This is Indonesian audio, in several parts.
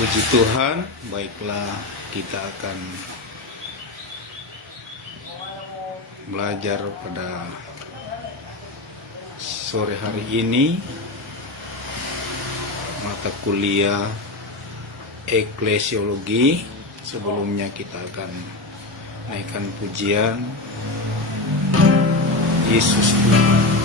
Puji Tuhan, baiklah kita akan belajar pada sore hari ini mata kuliah eklesiologi. Sebelumnya kita akan naikkan pujian Yesus Tuhan.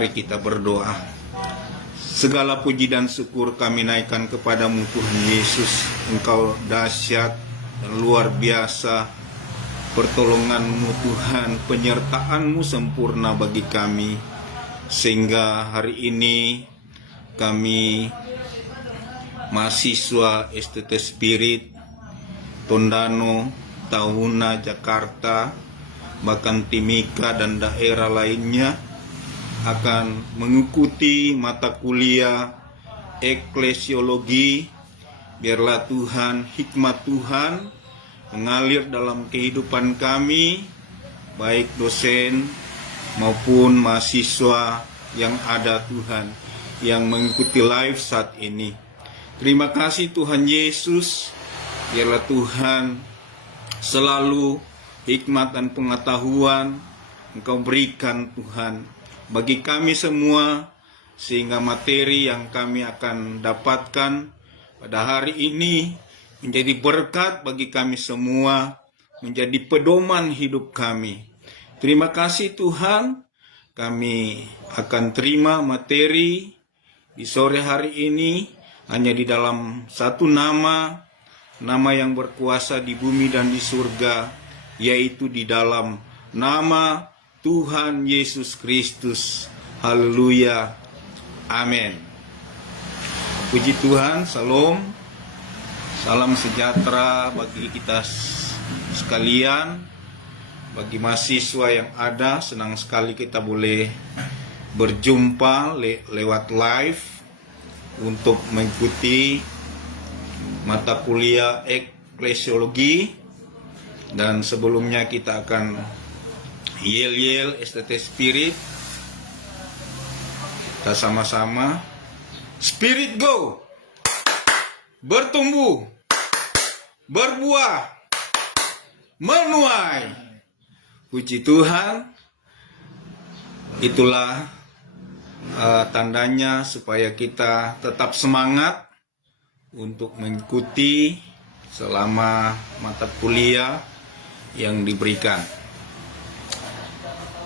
Mari kita berdoa. Segala puji dan syukur kami naikkan kepadamu Tuhan Yesus. Engkau dahsyat dan luar biasa. Pertolonganmu Tuhan, penyertaanmu sempurna bagi kami. Sehingga hari ini kami mahasiswa STT Spirit Tondano, Tahuna, Jakarta, bahkan Timika dan daerah lainnya akan mengikuti mata kuliah eklesiologi. Biarlah Tuhan, hikmat Tuhan mengalir dalam kehidupan kami, baik dosen maupun mahasiswa yang ada Tuhan, yang mengikuti live saat ini. Terima kasih Tuhan Yesus. Biarlah Tuhan selalu hikmat dan pengetahuan Engkau berikan Tuhan bagi kami semua, sehingga materi yang kami akan dapatkan pada hari ini menjadi berkat bagi kami semua, menjadi pedoman hidup kami. Terima kasih Tuhan, kami akan terima materi di sore hari ini hanya di dalam satu nama yang berkuasa di bumi dan di surga, yaitu di dalam nama Tuhan Yesus Kristus. Haleluya. Amin. Puji Tuhan, Salam. Salam sejahtera bagi kita sekalian. Bagi mahasiswa yang ada, senang sekali kita boleh berjumpa lewat live untuk mengikuti mata kuliah eklesiologi. Dan sebelumnya kita akan yel-yel STT Spirit. Kita sama-sama Spirit go, bertumbuh, berbuah, menuai. Puji Tuhan. Itulah tandanya supaya kita tetap semangat untuk mengikuti selama mata kuliah yang diberikan.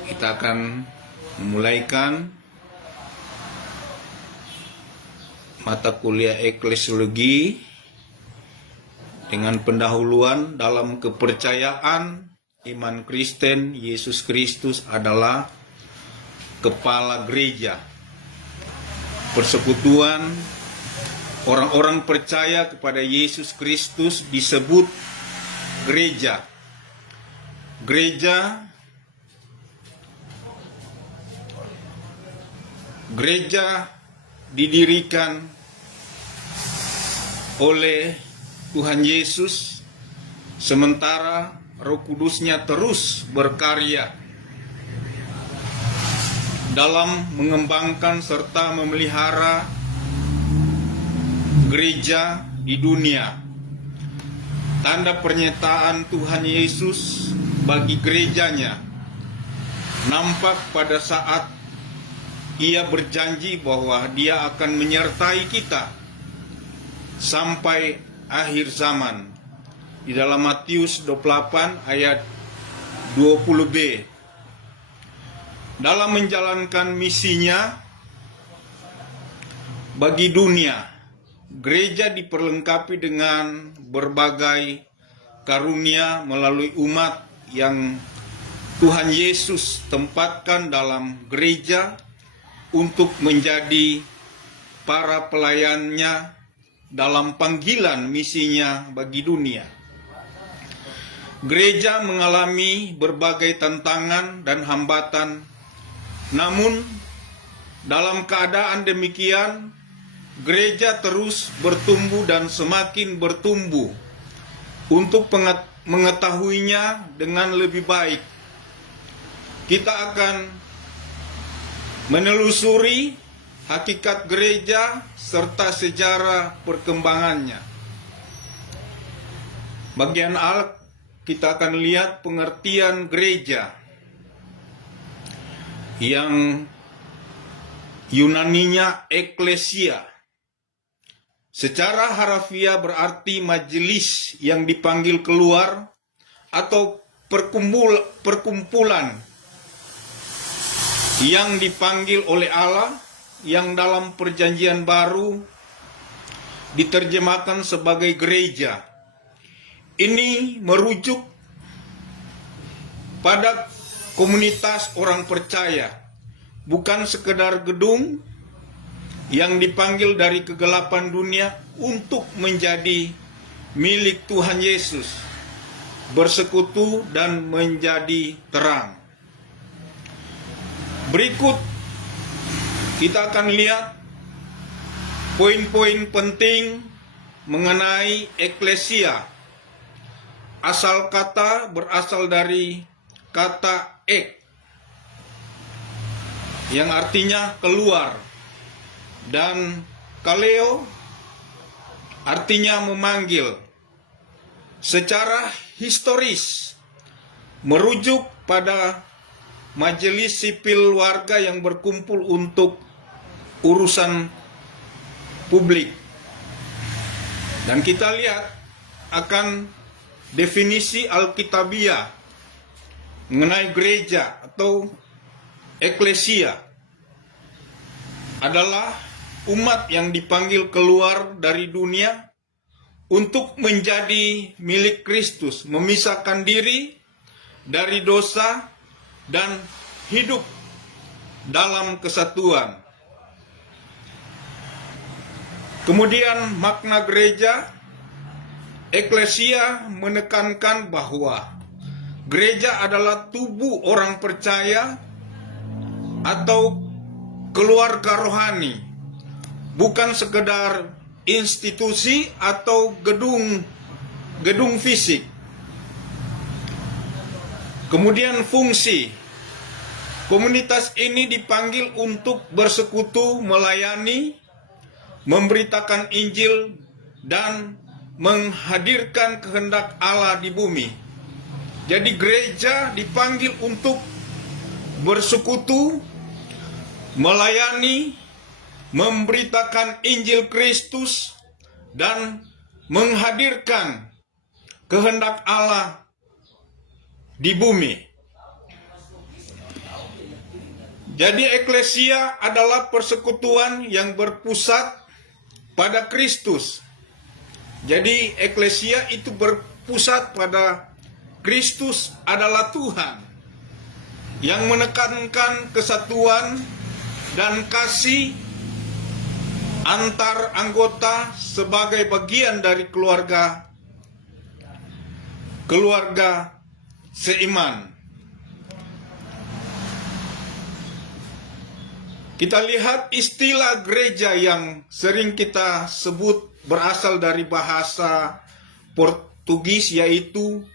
Kita akan memulaikan mata kuliah eklesiologi dengan pendahuluan dalam kepercayaan iman Kristen. Yesus Kristus adalah kepala gereja. Persekutuan orang-orang percaya kepada Yesus Kristus disebut gereja. Gereja didirikan oleh Tuhan Yesus, sementara Roh Kudusnya terus berkarya dalam mengembangkan serta memelihara gereja di dunia. Tanda pernyataan Tuhan Yesus bagi gerejanya nampak pada saat Ia berjanji bahwa Dia akan menyertai kita sampai akhir zaman. Di dalam Matius 28 ayat 20b. Dalam menjalankan misinya bagi dunia, gereja diperlengkapi dengan berbagai karunia melalui umat yang Tuhan Yesus tempatkan dalam gereja untuk menjadi para pelayannya dalam panggilan misinya bagi dunia. Gereja mengalami berbagai tantangan dan hambatan, namun dalam keadaan demikian, gereja terus bertumbuh dan semakin bertumbuh. Untuk mengetahuinya dengan lebih baik, kita akan menelusuri hakikat gereja serta sejarah perkembangannya. Bagian A, kita akan lihat pengertian gereja yang Yunaninya eklesia. Secara harafiah berarti majelis yang dipanggil keluar atau perkumpulan yang dipanggil oleh Allah, yang dalam Perjanjian Baru diterjemahkan sebagai gereja. Ini merujuk pada komunitas orang percaya, bukan sekedar gedung yang dipanggil dari kegelapan dunia untuk menjadi milik Tuhan Yesus, bersekutu dan menjadi terang. Berikut kita akan lihat poin-poin penting mengenai eklesia. Asal kata berasal dari kata ek, yang artinya keluar, dan kaleo artinya memanggil. Secara historis merujuk pada majelis sipil warga yang berkumpul untuk urusan publik. Dan kita lihat akan definisi Alkitabiah mengenai gereja atau eklesia adalah umat yang dipanggil keluar dari dunia untuk menjadi milik Kristus, memisahkan diri dari dosa dan hidup dalam kesatuan. Kemudian makna gereja, eklesia menekankan bahwa gereja adalah tubuh orang percaya atau keluarga rohani, bukan sekedar institusi atau gedung fisik. Kemudian fungsi, komunitas ini dipanggil untuk bersekutu, melayani, memberitakan Injil, dan menghadirkan kehendak Allah di bumi. Jadi gereja dipanggil untuk bersekutu, melayani, memberitakan Injil Kristus, dan menghadirkan kehendak Allah di bumi. Jadi eklesia adalah persekutuan yang berpusat pada Kristus. Jadi eklesia itu berpusat pada Kristus adalah Tuhan, yang menekankan kesatuan dan kasih antar anggota sebagai bagian dari keluarga seiman. Kita lihat istilah gereja yang sering kita sebut berasal dari bahasa Portugis, yaitu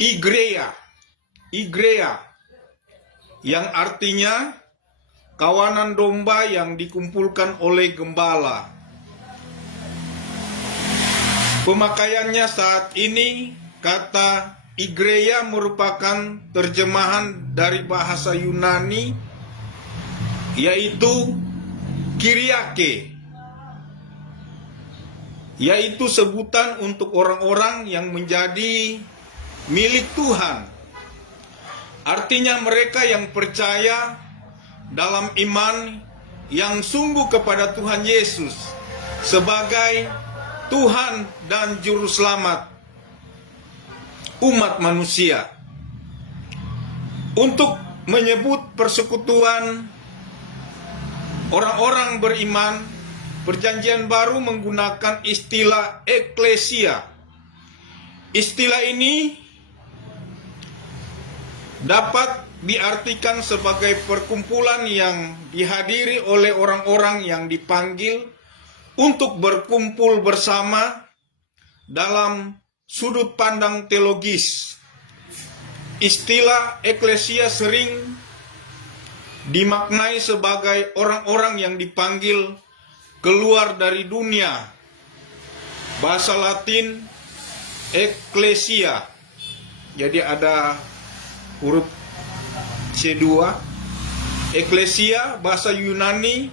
igreja, yang artinya kawanan domba yang dikumpulkan oleh gembala. Pemakaiannya saat ini, kata igreja merupakan terjemahan dari bahasa Yunani, yaitu Kyriake, yaitu sebutan untuk orang-orang yang menjadi milik Tuhan. Artinya mereka yang percaya dalam iman yang sungguh kepada Tuhan Yesus sebagai Tuhan dan Juru Selamat umat manusia. Untuk menyebut persekutuan orang-orang beriman, Perjanjian Baru menggunakan istilah eklesia. Istilah ini dapat diartikan sebagai perkumpulan yang dihadiri oleh orang-orang yang dipanggil untuk berkumpul bersama dalam sudut pandang teologis. Istilah eklesia sering dimaknai sebagai orang-orang yang dipanggil keluar dari dunia. Bahasa Latin eklesia, jadi ada huruf C2. Eklesia, bahasa Yunani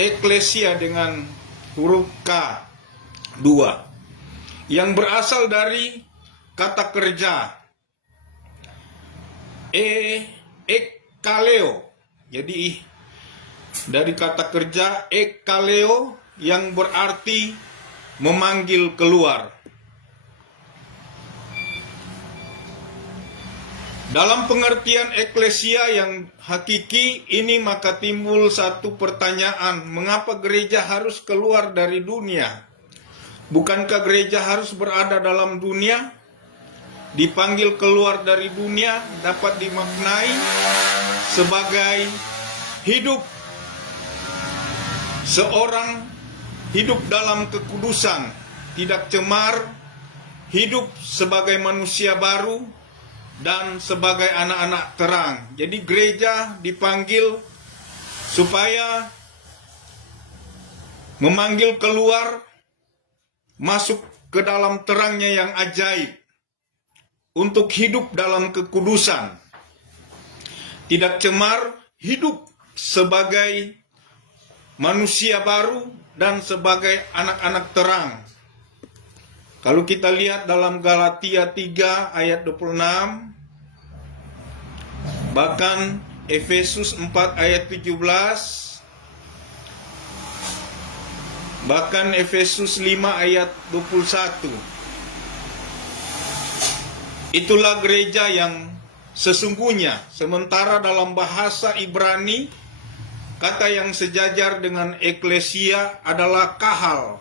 eklesia dengan huruf K2, yang berasal dari kata kerja ekaleo, Jadi dari kata kerja ekaleo yang berarti memanggil keluar. Dalam pengertian eklesia yang hakiki ini maka timbul satu pertanyaan, mengapa gereja harus keluar dari dunia? Bukankah gereja harus berada dalam dunia? Dipanggil keluar dari dunia dapat dimaknai sebagai hidup seorang, hidup dalam kekudusan, tidak cemar, hidup sebagai manusia baru, dan sebagai anak-anak terang. Jadi gereja dipanggil supaya memanggil keluar, masuk ke dalam terangnya yang ajaib, untuk hidup dalam kekudusan, tidak cemar, hidup sebagai manusia baru dan sebagai anak-anak terang. Kalau kita lihat dalam Galatia 3 ayat 26, bahkan Efesus 4 ayat 17, bahkan Efesus 5 ayat 21. Itulah gereja yang sesungguhnya, sementara dalam bahasa Ibrani, kata yang sejajar dengan eklesia adalah kahal.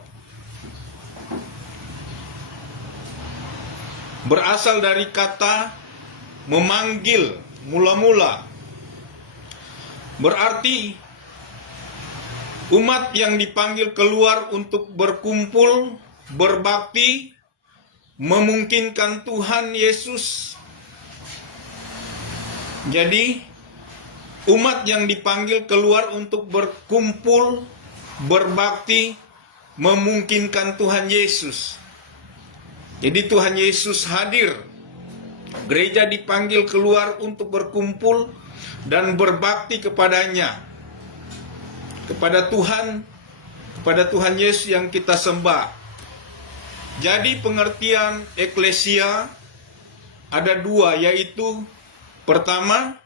Berasal dari kata memanggil, mula-mula. Berarti umat yang dipanggil keluar untuk berkumpul, berbakti, memungkinkan Tuhan Yesus. Jadi, umat yang dipanggil keluar untuk berkumpul, berbakti, memungkinkan Tuhan Yesus. Jadi Tuhan Yesus hadir. Gereja dipanggil keluar untuk berkumpul dan berbakti kepadanya. Kepada Tuhan Yesus yang kita sembah. Jadi pengertian eklesia ada dua, yaitu pertama,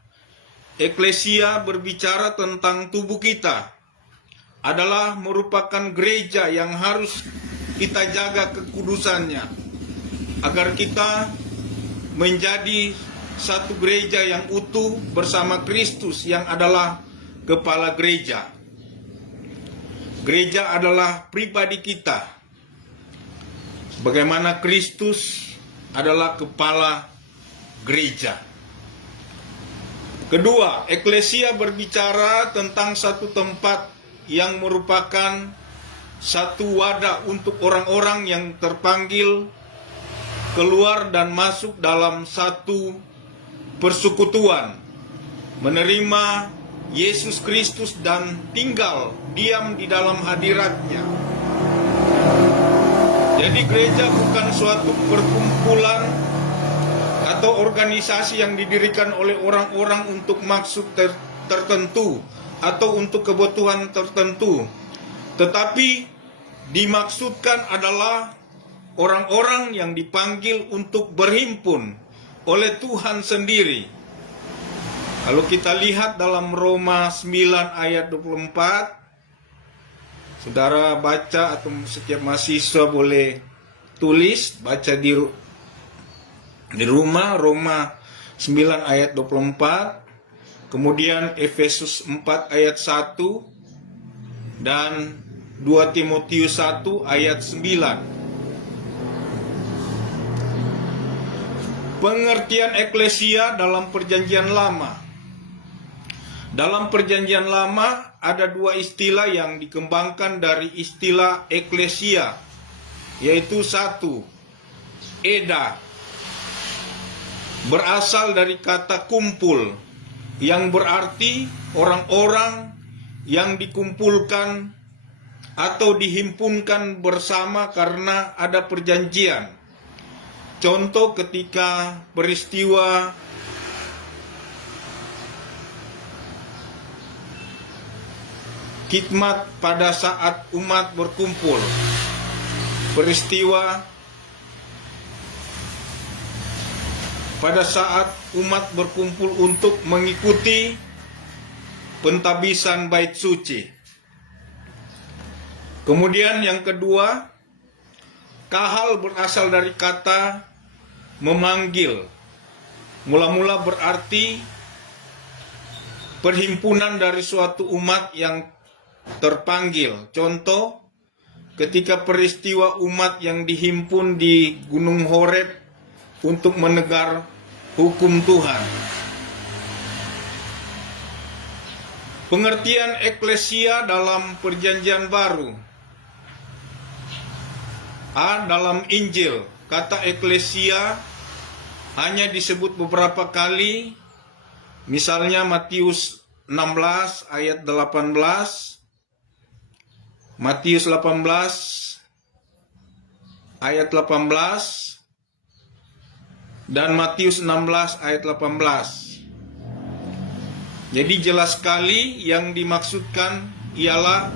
eklesia berbicara tentang tubuh kita, adalah merupakan gereja yang harus kita jaga kekudusannya, agar kita menjadi satu gereja yang utuh bersama Kristus yang adalah kepala gereja. Gereja adalah pribadi kita, bagaimana Kristus adalah kepala gereja. Kedua, eklesia berbicara tentang satu tempat yang merupakan satu wadah untuk orang-orang yang terpanggil keluar dan masuk dalam satu persekutuan, menerima Yesus Kristus dan tinggal diam di dalam hadiratnya. Jadi gereja bukan suatu perkumpulan atau organisasi yang didirikan oleh orang-orang untuk maksud tertentu atau untuk kebutuhan tertentu, tetapi dimaksudkan adalah orang-orang yang dipanggil untuk berhimpun oleh Tuhan sendiri. Kalau kita lihat dalam Roma 9 ayat 24, saudara baca atau setiap mahasiswa boleh tulis, baca di rumah, Roma 9 ayat 24, kemudian Efesus 4 ayat 1, dan 2 Timotius 1 ayat 9. Pengertian eklesia dalam perjanjian lama. Dalam perjanjian lama ada dua istilah yang dikembangkan dari istilah eklesia, yaitu satu, eda, berasal dari kata kumpul, yang berarti orang-orang yang dikumpulkan atau dihimpunkan bersama karena ada perjanjian. Contoh ketika peristiwa khidmat pada saat umat berkumpul, peristiwa pada saat umat berkumpul untuk mengikuti pentabisan bait suci. Kemudian yang kedua, kahal berasal dari kata memanggil. Mula-mula berarti perhimpunan dari suatu umat yang terpanggil. Contoh, ketika peristiwa umat yang dihimpun di Gunung Horeb untuk menegar hukum Tuhan. Pengertian eklesia dalam Perjanjian Baru. Dalam Injil, kata eklesia hanya disebut beberapa kali, misalnya Matius 16 ayat 18, Matius 18 ayat 18, dan Matius 16 ayat 18. Jadi jelas sekali yang dimaksudkan ialah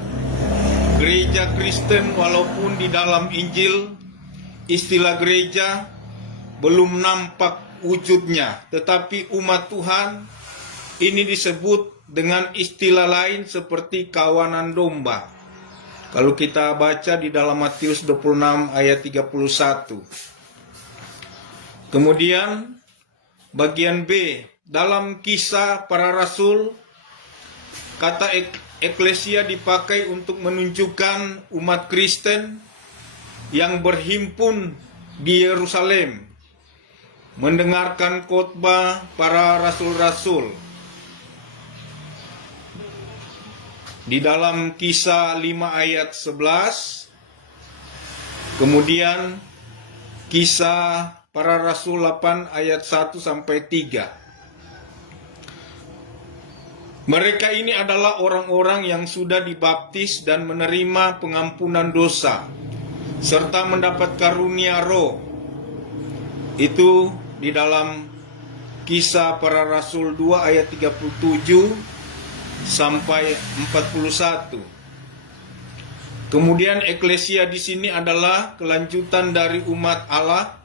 gereja Kristen, walaupun di dalam Injil istilah gereja belum nampak wujudnya, tetapi umat Tuhan ini disebut dengan istilah lain seperti kawanan domba. Kalau kita baca di dalam Matius 26 ayat 31. Kemudian bagian B, dalam Kisah Para Rasul, kata eklesia dipakai untuk menunjukkan umat Kristen yang berhimpun di Yerusalem, mendengarkan khotbah para rasul-rasul. Di dalam Kisah 5 ayat 11, kemudian Kisah Para Rasul 8 ayat 1 sampai 3. Mereka ini adalah orang-orang yang sudah dibaptis dan menerima pengampunan dosa, serta mendapat karunia roh. Itu di dalam Kisah Para Rasul 2 ayat 37 sampai 41. Kemudian eklesia di sini adalah kelanjutan dari umat Allah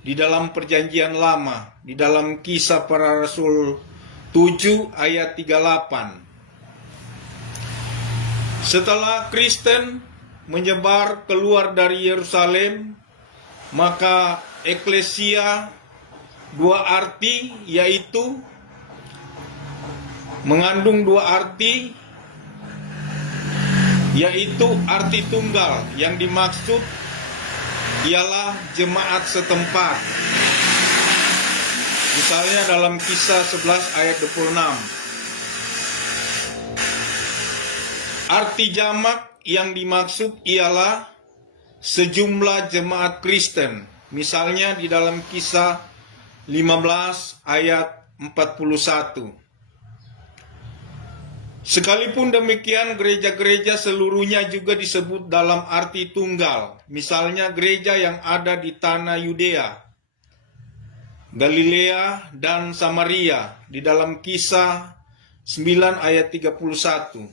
di dalam Perjanjian Lama, di dalam Kisah Para Rasul 7 ayat 38. Setelah Kristen menyebar keluar dari Yerusalem, maka eklesia dua arti, yaitu mengandung dua arti, yaitu arti tunggal yang dimaksud ialah jemaat setempat. Misalnya dalam Kisah 11 ayat 26. Arti jamak yang dimaksud ialah sejumlah jemaat Kristen. Misalnya di dalam Kisah 15 ayat 41. Sekalipun demikian, gereja-gereja seluruhnya juga disebut dalam arti tunggal. Misalnya gereja yang ada di tanah Yudea, Galilea, dan Samaria di dalam Kisah 9 ayat 31.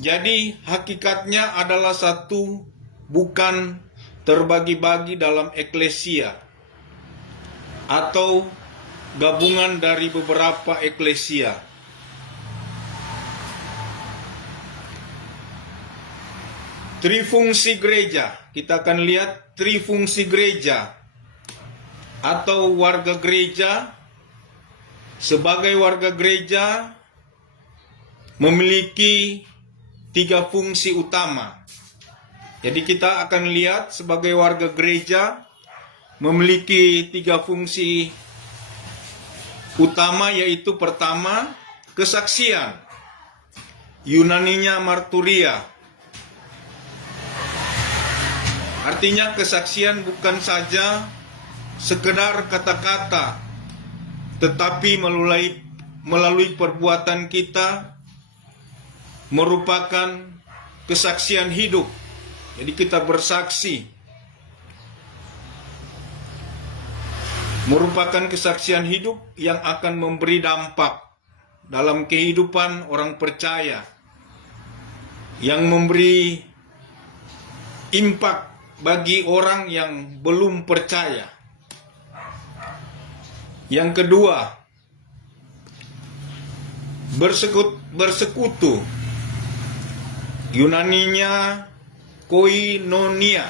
Jadi hakikatnya adalah satu, bukan terbagi-bagi dalam eklesia atau gabungan dari beberapa eklesia. Trifungsi gereja, kita akan lihat trifungsi gereja atau warga gereja. Sebagai warga gereja memiliki 3 fungsi utama. Jadi kita akan lihat sebagai warga gereja memiliki 3 fungsi utama, yaitu pertama, kesaksian. Yunaninya marturia. Artinya kesaksian bukan saja sekedar kata-kata, tetapi melalui perbuatan kita merupakan kesaksian hidup. Jadi kita bersaksi, merupakan kesaksian hidup yang akan memberi dampak dalam kehidupan orang percaya, yang memberi impak bagi orang yang belum percaya. Yang kedua, bersekutu. Yunaninya koinonia.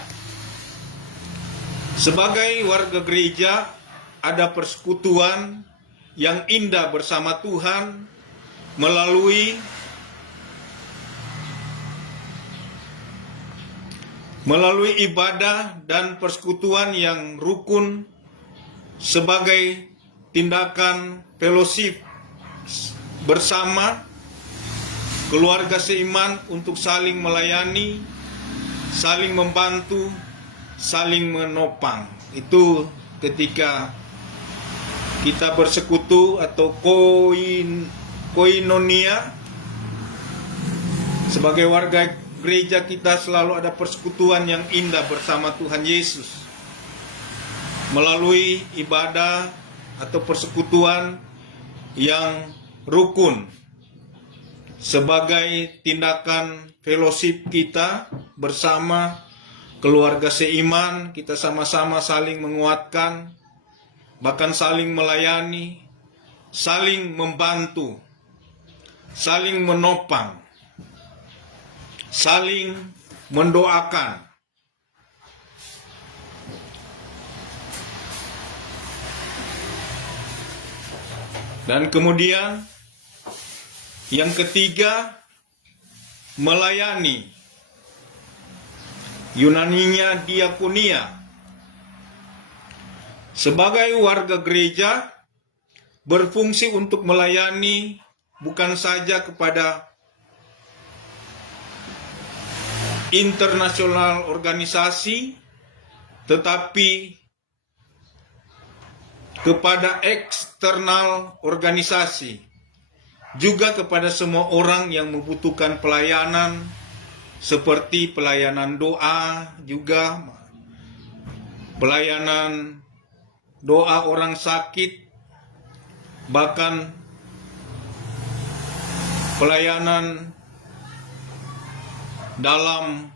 Sebagai warga gereja, ada persekutuan yang indah bersama Tuhan melalui ibadah dan persekutuan yang rukun sebagai tindakan fellowship bersama keluarga seiman untuk saling melayani, saling membantu, saling menopang. Itu ketika kita bersekutu atau koinonia. Sebagai warga gereja, kita selalu ada persekutuan yang indah bersama Tuhan Yesus melalui ibadah atau persekutuan yang rukun sebagai tindakan fellowship kita bersama keluarga seiman. Kita sama-sama saling menguatkan, bahkan saling melayani, saling membantu, saling menopang, saling mendoakan. Dan kemudian yang ketiga, melayani. Yunaninya diakonia. Sebagai warga gereja, berfungsi untuk melayani bukan saja kepada internasional organisasi, tetapi kepada eksternal organisasi, juga kepada semua orang yang membutuhkan pelayanan, seperti pelayanan doa, juga pelayanan doa orang sakit, bahkan pelayanan dalam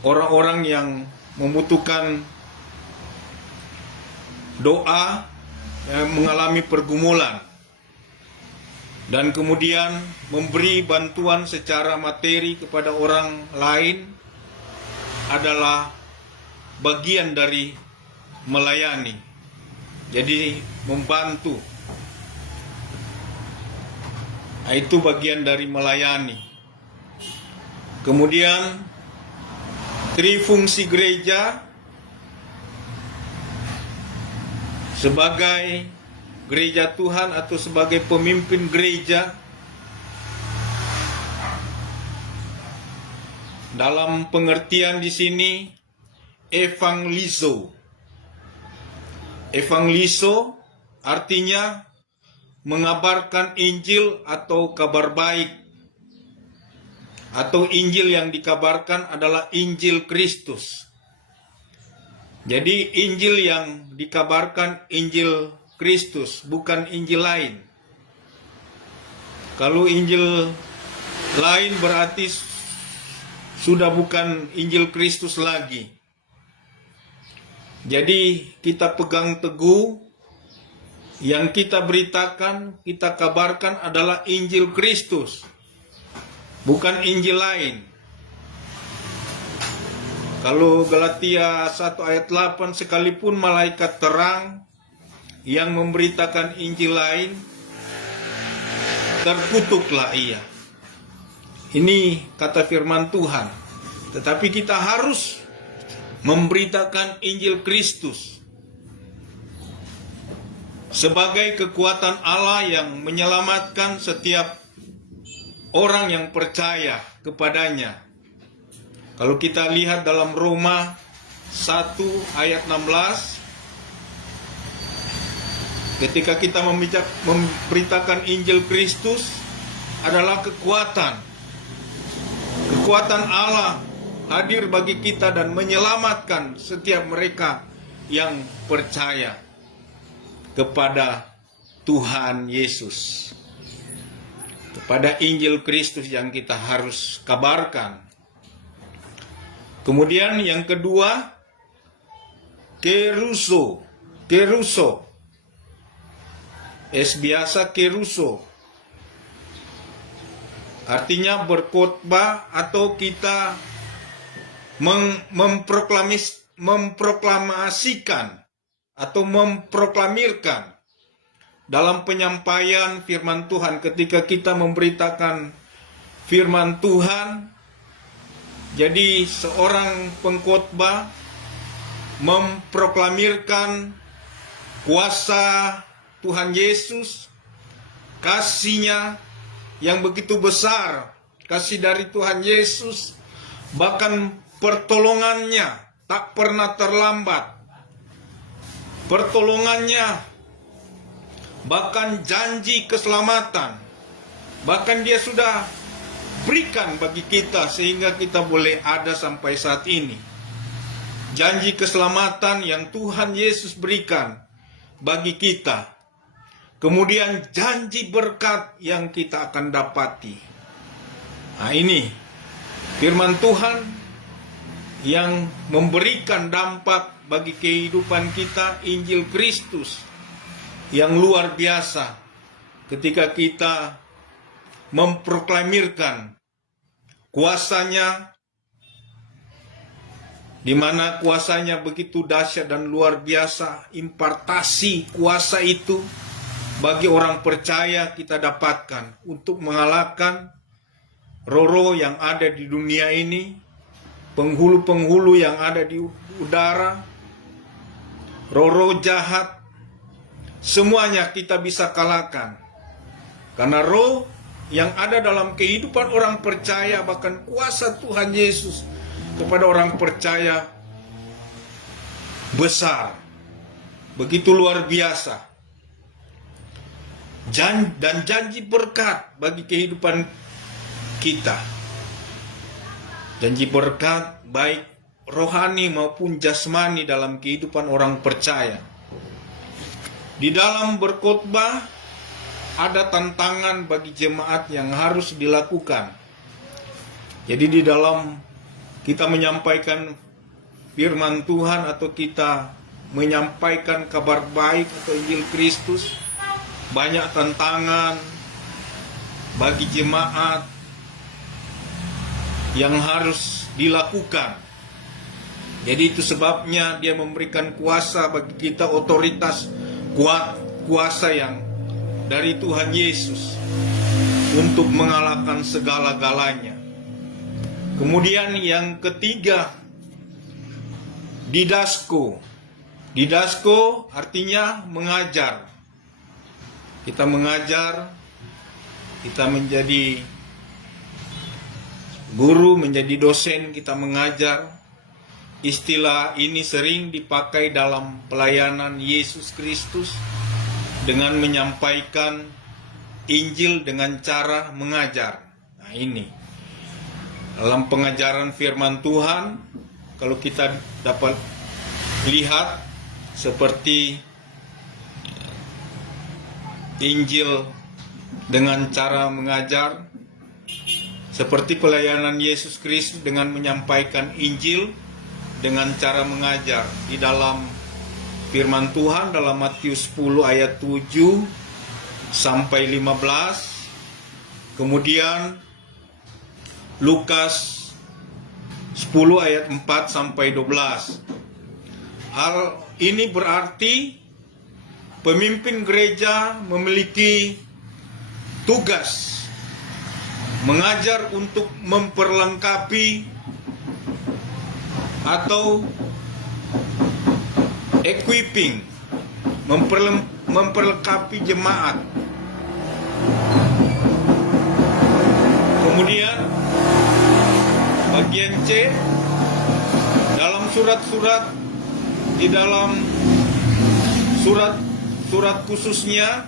orang-orang yang membutuhkan doa, yang mengalami pergumulan, dan kemudian memberi bantuan secara materi kepada orang lain adalah bagian dari melayani. Jadi membantu, itu bagian dari melayani. Kemudian trifungsi gereja sebagai gereja Tuhan atau sebagai pemimpin gereja, dalam pengertian di sini evangelizo. Evangelizo artinya mengabarkan Injil atau kabar baik, atau Injil yang dikabarkan adalah Injil Kristus. Jadi Injil yang dikabarkan Injil Kristus, bukan Injil lain. Kalau Injil lain berarti sudah bukan Injil Kristus lagi. Jadi kita pegang teguh, yang kita beritakan, kita kabarkan adalah Injil Kristus, bukan Injil lain. Kalau Galatia 1 ayat 8, sekalipun malaikat terang yang memberitakan Injil lain, terkutuklah ia. Ini kata firman Tuhan. Tetapi kita harus memberitakan Injil Kristus sebagai kekuatan Allah yang menyelamatkan setiap orang yang percaya kepadanya. Kalau kita lihat dalam Roma 1 ayat 16, ketika kita memberitakan Injil Kristus adalah kekuatan Allah hadir bagi kita dan menyelamatkan setiap mereka yang percaya kepada Tuhan Yesus, kepada Injil Kristus yang kita harus kabarkan. Kemudian yang kedua, keruso. Biasa keruso. Artinya berkhotbah atau kita memproklamasikan atau memproklamirkan dalam penyampaian firman Tuhan. Ketika kita memberitakan firman Tuhan, jadi seorang pengkhotbah memproklamirkan kuasa Tuhan Yesus, kasih-Nya yang begitu besar, kasih dari Tuhan Yesus, bahkan pertolongannya tak pernah terlambat. Pertolongannya, bahkan janji keselamatan, bahkan Dia sudah berikan bagi kita sehingga kita boleh ada sampai saat ini. Janji keselamatan yang Tuhan Yesus berikan bagi kita. Kemudian janji berkat yang kita akan dapati. Nah, ini firman Tuhan yang memberikan dampak bagi kehidupan kita, Injil Kristus yang luar biasa ketika kita memproklamirkan kuasa-Nya, di mana kuasa-Nya begitu dahsyat dan luar biasa. Impartasi kuasa itu bagi orang percaya kita dapatkan untuk mengalahkan roh-roh yang ada di dunia ini, penghulu-penghulu yang ada di udara, roh-roh jahat, semuanya kita bisa kalahkan. Karena roh yang ada dalam kehidupan orang percaya, bahkan kuasa Tuhan Yesus kepada orang percaya besar, begitu luar biasa. Dan janji berkat bagi kehidupan kita. Janji berkat baik rohani maupun jasmani dalam kehidupan orang percaya. Di dalam berkhotbah ada tantangan bagi jemaat yang harus dilakukan. Jadi di dalam kita menyampaikan firman Tuhan atau kita menyampaikan kabar baik atau Injil Kristus, banyak tantangan bagi jemaat yang harus dilakukan. Jadi itu sebabnya Dia memberikan kuasa bagi kita, otoritas, kuasa yang dari Tuhan Yesus untuk mengalahkan segala-galanya. Kemudian yang ketiga, didasko. Didasko artinya mengajar. Kita mengajar, kita menjadi guru, menjadi dosen, kita mengajar. Istilah ini sering dipakai dalam pelayanan Yesus Kristus dengan menyampaikan Injil dengan cara mengajar. Nah, ini dalam pengajaran firman Tuhan, kalau kita dapat lihat seperti Injil dengan cara mengajar, seperti pelayanan Yesus Kristus dengan menyampaikan Injil dengan cara mengajar. Di dalam firman Tuhan dalam Matius 10 ayat 7 sampai 15, kemudian Lukas 10 ayat 4 sampai 12. Hal ini berarti pemimpin gereja memiliki tugas mengajar untuk memperlengkapi atau equipping, memperlengkapi jemaat. Kemudian bagian C, dalam surat-surat, di dalam surat khususnya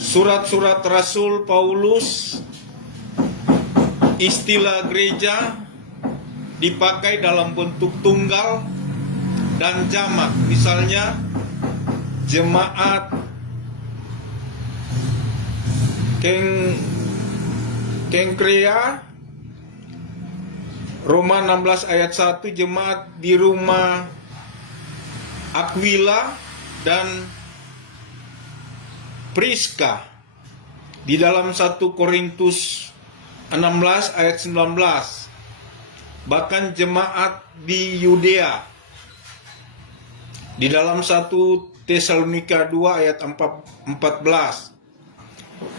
surat-surat Rasul Paulus, istilah gereja dipakai dalam bentuk tunggal dan jamak. Misalnya jemaat Kengkrea, Roma 16 ayat 1, jemaat di rumah Aquila dan Priska. Di dalam 1 Korintus 16 ayat 19. Bahkan jemaat di Yudea di dalam 1 Tesalonika 2 ayat 14.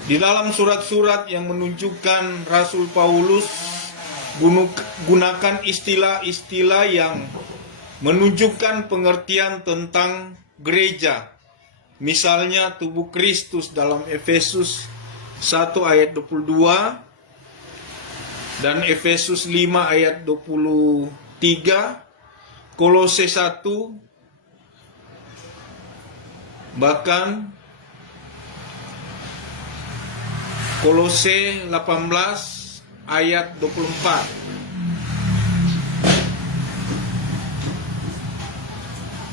Di dalam surat-surat yang menunjukkan Rasul Paulus gunakan istilah-istilah yang menunjukkan pengertian tentang gereja. Misalnya tubuh Kristus dalam Efesus 1 ayat 22 dan Efesus 5 ayat 23, Kolose 1, bahkan Kolose 18 ayat 24.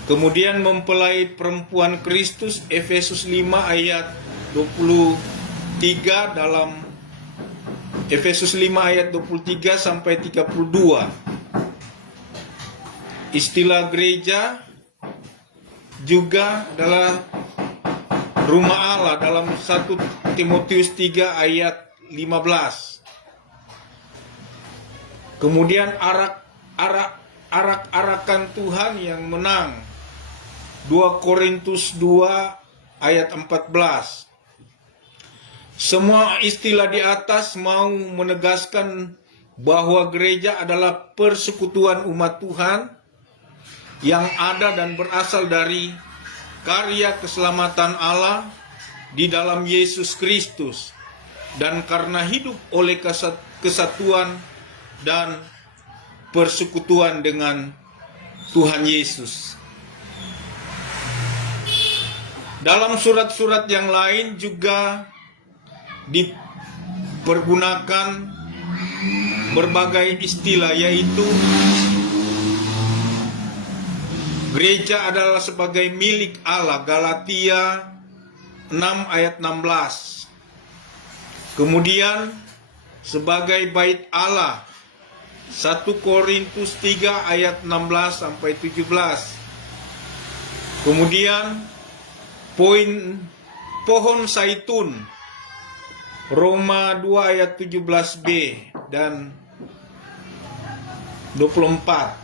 Kemudian mempelai perempuan Kristus Efesus 5 ayat 23 dalam Efesus 5 ayat 23 sampai 32. Istilah gereja juga adalah rumah Allah dalam 1 Timotius 3 ayat 15. Kemudian arak-arakan Tuhan yang menang 2 Korintus 2 ayat 14. Semua istilah di atas mau menegaskan bahwa gereja adalah persekutuan umat Tuhan yang ada dan berasal dari karya keselamatan Allah di dalam Yesus Kristus, dan karena hidup oleh kesatuan dan persekutuan dengan Tuhan Yesus. Dalam surat-surat yang lain juga dipergunakan berbagai istilah, yaitu gereja adalah sebagai milik Allah, Galatia 6 ayat 16. Kemudian sebagai bait Allah, 1 Korintus 3 ayat 16 sampai 17. Kemudian pohon zaitun, Roma 2 ayat 17b dan 24.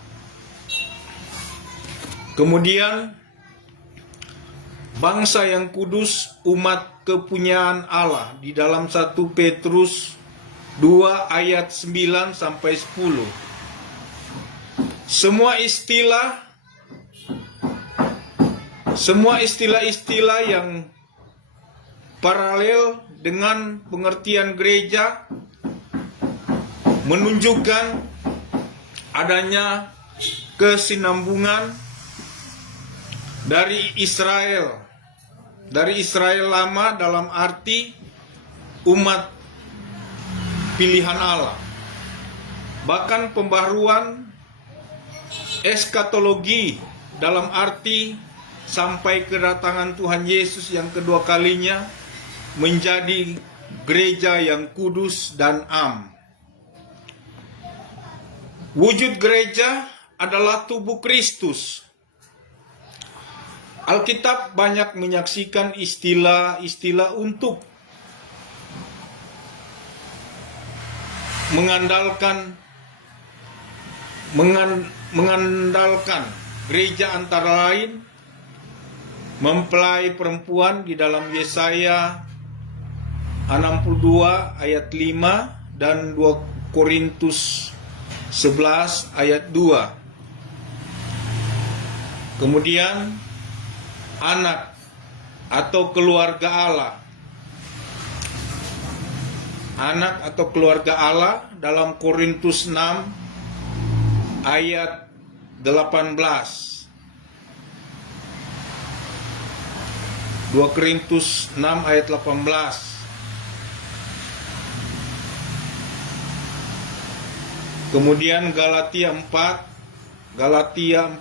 Kemudian bangsa yang kudus, umat kepunyaan Allah di dalam 1 Petrus 2 ayat 9 sampai 10. Semua istilah-istilah yang paralel dengan pengertian gereja menunjukkan adanya kesinambungan dari Israel lama dalam arti umat pilihan Allah. Bahkan pembaharuan eskatologi dalam arti sampai kedatangan Tuhan Yesus yang kedua kalinya menjadi gereja yang kudus dan am. Wujud gereja adalah tubuh Kristus. Alkitab banyak menyaksikan istilah-istilah untuk mengandalkan gereja, antara lain mempelai perempuan di dalam Yesaya 62 ayat 5 dan 2 Korintus 11 ayat 2. Kemudian anak atau keluarga Allah. Anak atau keluarga Allah dalam Korintus 6 ayat 18. 2 Korintus 6 ayat 18. Kemudian Galatia 4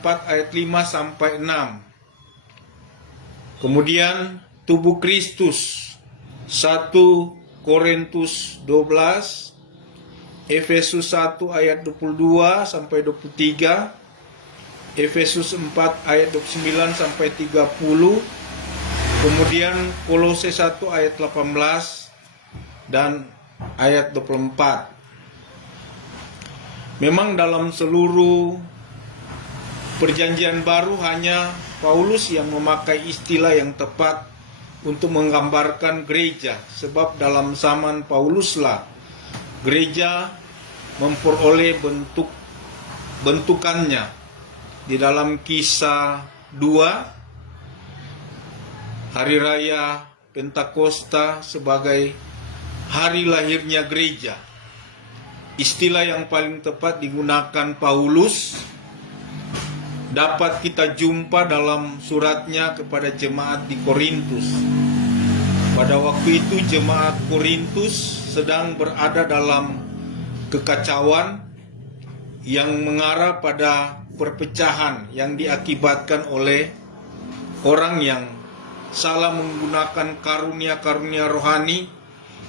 ayat 5 sampai 6. Kemudian tubuh Kristus 1 Korintus 12, Efesus 1 ayat 22 sampai 23, Efesus 4 ayat 29 sampai 30, kemudian Kolose 1 ayat 18 dan ayat 24. Memang dalam seluruh perjanjian baru hanya Paulus yang memakai istilah yang tepat untuk menggambarkan gereja, sebab dalam zaman Pauluslah gereja memperoleh bentukannya. Di dalam Kisah 2, hari raya Pentakosta sebagai hari lahirnya gereja. Istilah yang paling tepat digunakan Paulus dapat kita jumpa dalam suratnya kepada jemaat di Korintus. Pada waktu itu jemaat Korintus sedang berada dalam kekacauan yang mengarah pada perpecahan yang diakibatkan oleh orang yang salah menggunakan karunia-karunia rohani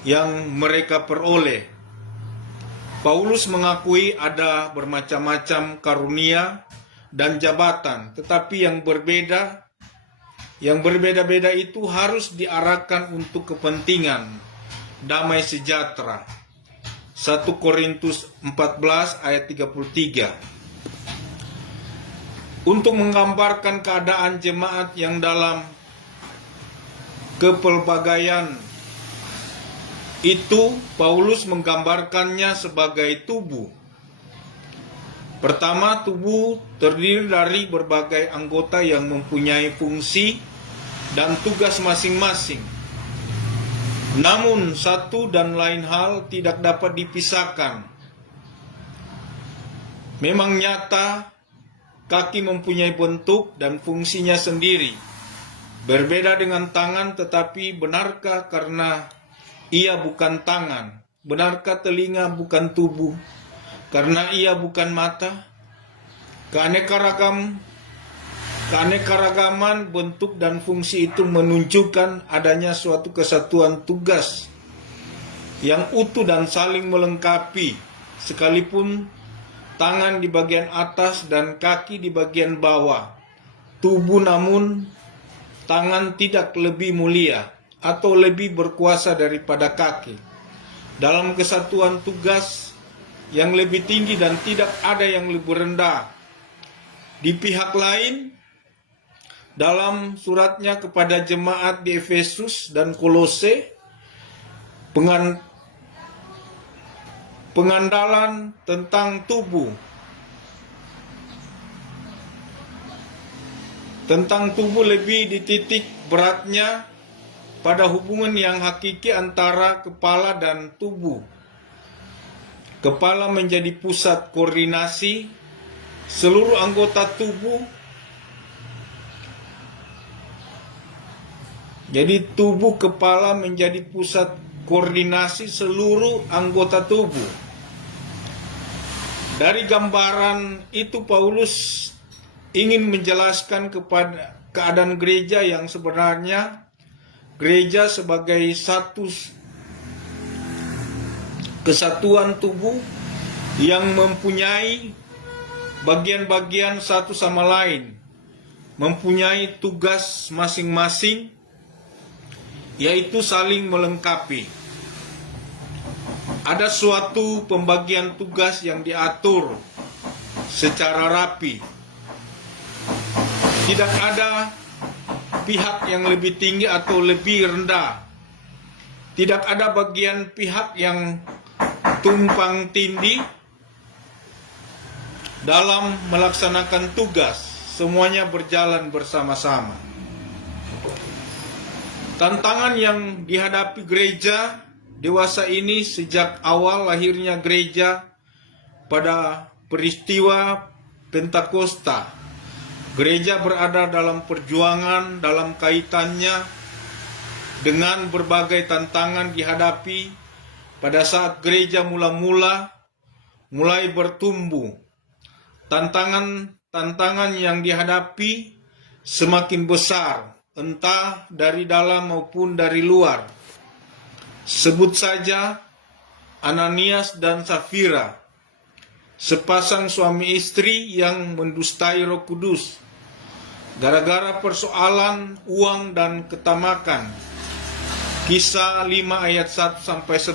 yang mereka peroleh. Paulus mengakui ada bermacam-macam karunia dan jabatan, tetapi yang berbeda-beda itu harus diarahkan untuk kepentingan damai sejahtera. 1 Korintus 14 ayat 33. Untuk menggambarkan keadaan jemaat yang dalam kepelbagaian itu, Paulus menggambarkannya sebagai tubuh. Pertama, tubuh terdiri dari berbagai anggota yang mempunyai fungsi dan tugas masing-masing. Namun, satu dan lain hal tidak dapat dipisahkan. Memang nyata, kaki mempunyai bentuk dan fungsinya sendiri. Berbeda dengan tangan, tetapi benarkah karena ia bukan tangan? Benarkah telinga bukan tubuh karena ia bukan mata? Keanekaragaman bentuk dan fungsi itu menunjukkan adanya suatu kesatuan tugas yang utuh dan saling melengkapi, sekalipun tangan di bagian atas dan kaki di bagian bawah tubuh, namun tangan tidak lebih mulia atau lebih berkuasa daripada kaki. Dalam kesatuan tugas yang lebih tinggi dan tidak ada yang lebih rendah. Di pihak lain, dalam suratnya kepada jemaat di Efesus dan Kolose, pengandalan tentang tubuh lebih dititik beratnya pada hubungan yang hakiki antara kepala dan tubuh. Kepala menjadi pusat koordinasi seluruh anggota tubuh. Jadi tubuh kepala menjadi pusat koordinasi seluruh anggota tubuh. Dari gambaran itu Paulus ingin menjelaskan kepada keadaan gereja yang sebenarnya, gereja sebagai satu kesatuan tubuh yang mempunyai bagian-bagian satu sama lain, mempunyai tugas masing-masing, yaitu saling melengkapi. Ada suatu pembagian tugas yang diatur secara rapi. Tidak ada pihak yang lebih tinggi atau lebih rendah. Tidak ada bagian pihak yang tumpang tindih dalam melaksanakan tugas. Semuanya berjalan bersama-sama. Tantangan yang dihadapi gereja dewasa ini sejak awal lahirnya gereja pada peristiwa Pentakosta. Gereja berada dalam perjuangan dalam kaitannya dengan berbagai tantangan dihadapi pada saat gereja mulai bertumbuh. Tantangan yang dihadapi semakin besar, entah dari dalam maupun dari luar. Sebut saja Ananias dan Safira, sepasang suami istri yang mendustai Roh Kudus gara-gara persoalan uang dan ketamakan. Kisah 5 ayat 1-11.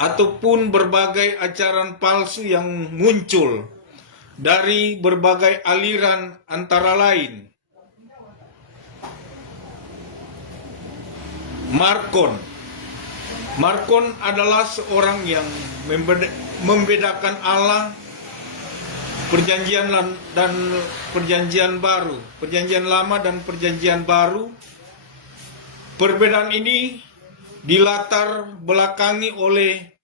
ataupun berbagai ajaran palsu yang muncul dari berbagai aliran antara lain Markon adalah seorang yang membedakan Allah, perjanjian dan perjanjian baru, perjanjian lama dan perjanjian baru. Perbedaan ini dilatar belakangi oleh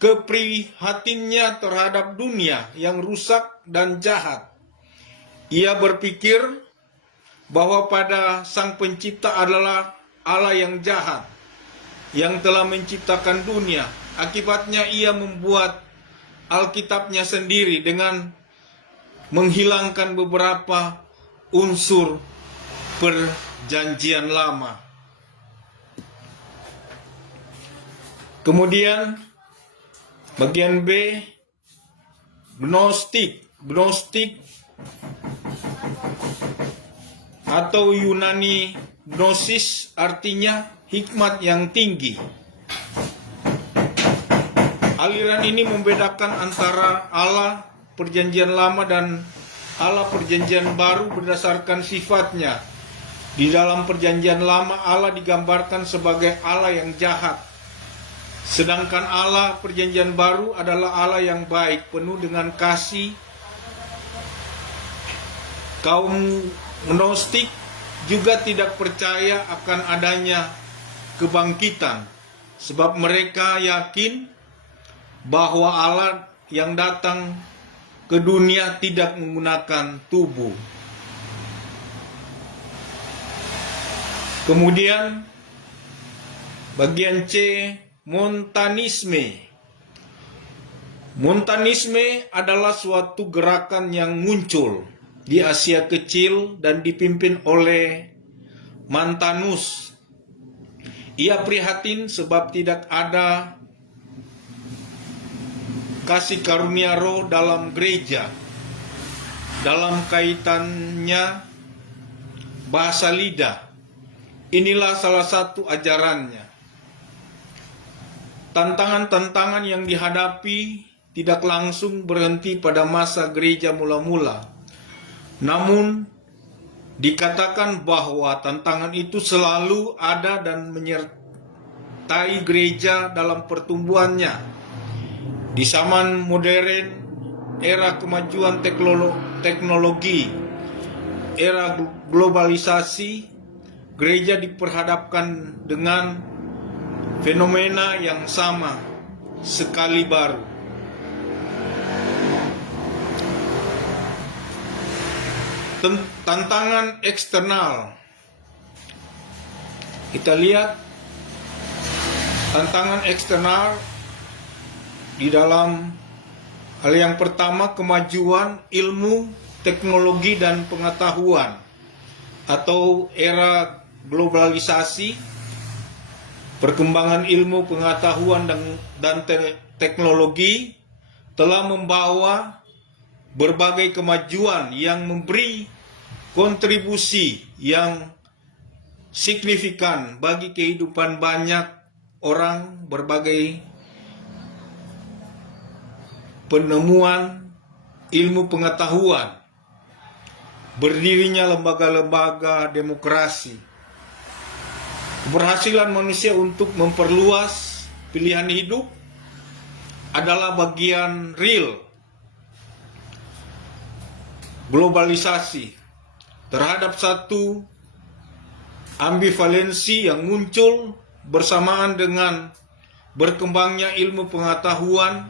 keprihatinnya terhadap dunia yang rusak dan jahat. Ia berpikir bahwa pada Sang Pencipta adalah Allah yang jahat, yang telah menciptakan dunia. Akibatnya ia membuat Alkitabnya sendiri dengan menghilangkan beberapa unsur perjanjian lama. Kemudian bagian B, Gnostik atau Yunani Gnosis artinya hikmat yang tinggi. Aliran ini membedakan antara Allah perjanjian lama dan Allah perjanjian baru berdasarkan sifatnya. Di dalam perjanjian lama Allah digambarkan sebagai Allah yang jahat. Sedangkan Allah perjanjian baru adalah Allah yang baik, penuh dengan kasih. Kaum Gnostik juga tidak percaya akan adanya kebangkitan, sebab mereka yakin bahwa Allah yang datang ke dunia tidak menggunakan tubuh. Kemudian bagian C, Montanisme. Montanisme adalah suatu gerakan yang muncul di Asia Kecil dan dipimpin oleh Montanus. Ia prihatin sebab tidak ada kasih karunia roh dalam gereja. Dalam kaitannya bahasa lidah, inilah salah satu ajarannya. Tantangan-tantangan yang dihadapi tidak langsung berhenti pada masa gereja mula-mula. Namun, dikatakan bahwa tantangan itu selalu ada dan menyertai gereja dalam pertumbuhannya. Di zaman modern, era kemajuan teknologi, era globalisasi, gereja diperhadapkan dengan fenomena yang sama sekali baru. Tantangan eksternal. Kita lihat tantangan eksternal di dalam hal yang pertama, kemajuan ilmu, teknologi dan pengetahuan atau era globalisasi. Perkembangan ilmu, pengetahuan dan teknologi telah membawa berbagai kemajuan yang memberi kontribusi yang signifikan bagi kehidupan banyak orang. Berbagai penemuan ilmu pengetahuan, berdirinya lembaga-lembaga demokrasi, keberhasilan manusia untuk memperluas pilihan hidup adalah bagian real globalisasi terhadap satu ambivalensi yang muncul bersamaan dengan berkembangnya ilmu pengetahuan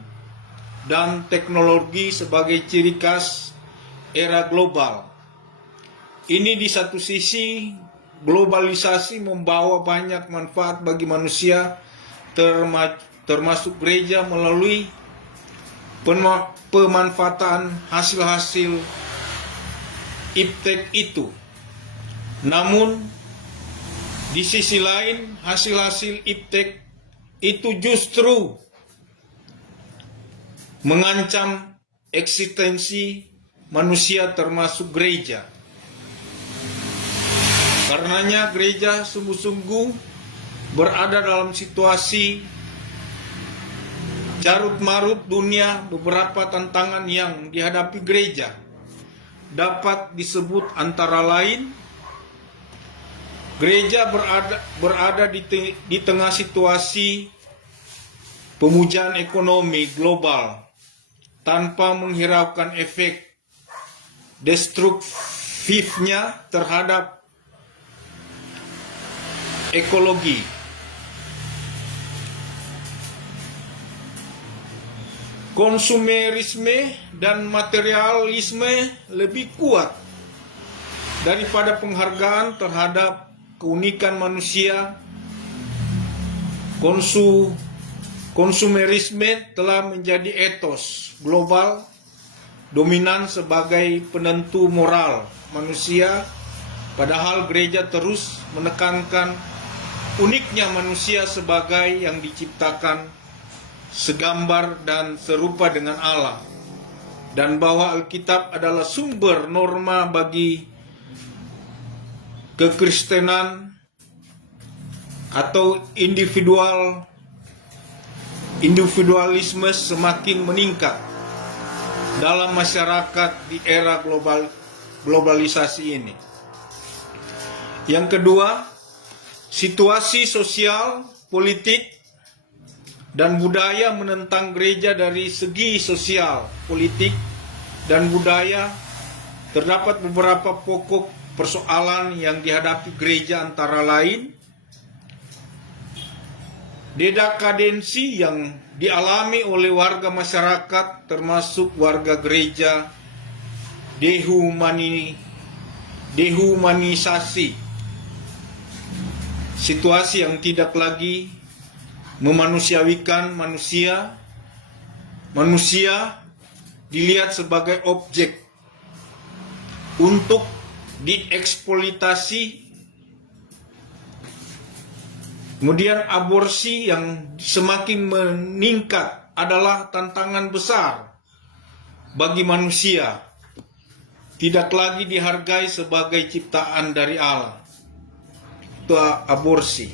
dan teknologi sebagai ciri khas era global. Ini di satu sisi globalisasi membawa banyak manfaat bagi manusia, termasuk gereja melalui pemanfaatan hasil-hasil iptek itu. Namun, di sisi lain, hasil-hasil iptek itu justru mengancam eksistensi manusia termasuk gereja. Karenanya gereja sungguh-sungguh berada dalam situasi carut-marut dunia, beberapa tantangan yang dihadapi gereja dapat disebut antara lain gereja berada di tengah situasi pemujaan ekonomi global tanpa menghiraukan efek destruktifnya terhadap ekologi. Konsumerisme dan materialisme lebih kuat daripada penghargaan terhadap keunikan manusia. Konsumerisme telah menjadi etos global dominan sebagai penentu moral manusia, padahal gereja terus menekankan uniknya manusia sebagai yang diciptakan segambar dan serupa dengan Allah, dan bahwa Alkitab adalah sumber norma bagi kekristenan atau individualisme semakin meningkat dalam masyarakat di era globalisasi ini. Yang kedua, situasi sosial, politik, dan budaya menentang gereja dari segi sosial, politik, dan budaya. Terdapat beberapa pokok persoalan yang dihadapi gereja antara lain dekadensi yang dialami oleh warga masyarakat termasuk warga gereja, dehumanisasi, situasi yang tidak lagi memanusiawikan manusia dilihat sebagai objek untuk dieksploitasi. Kemudian aborsi yang semakin meningkat adalah tantangan besar bagi manusia, tidak lagi dihargai sebagai ciptaan dari Allah. Itu aborsi.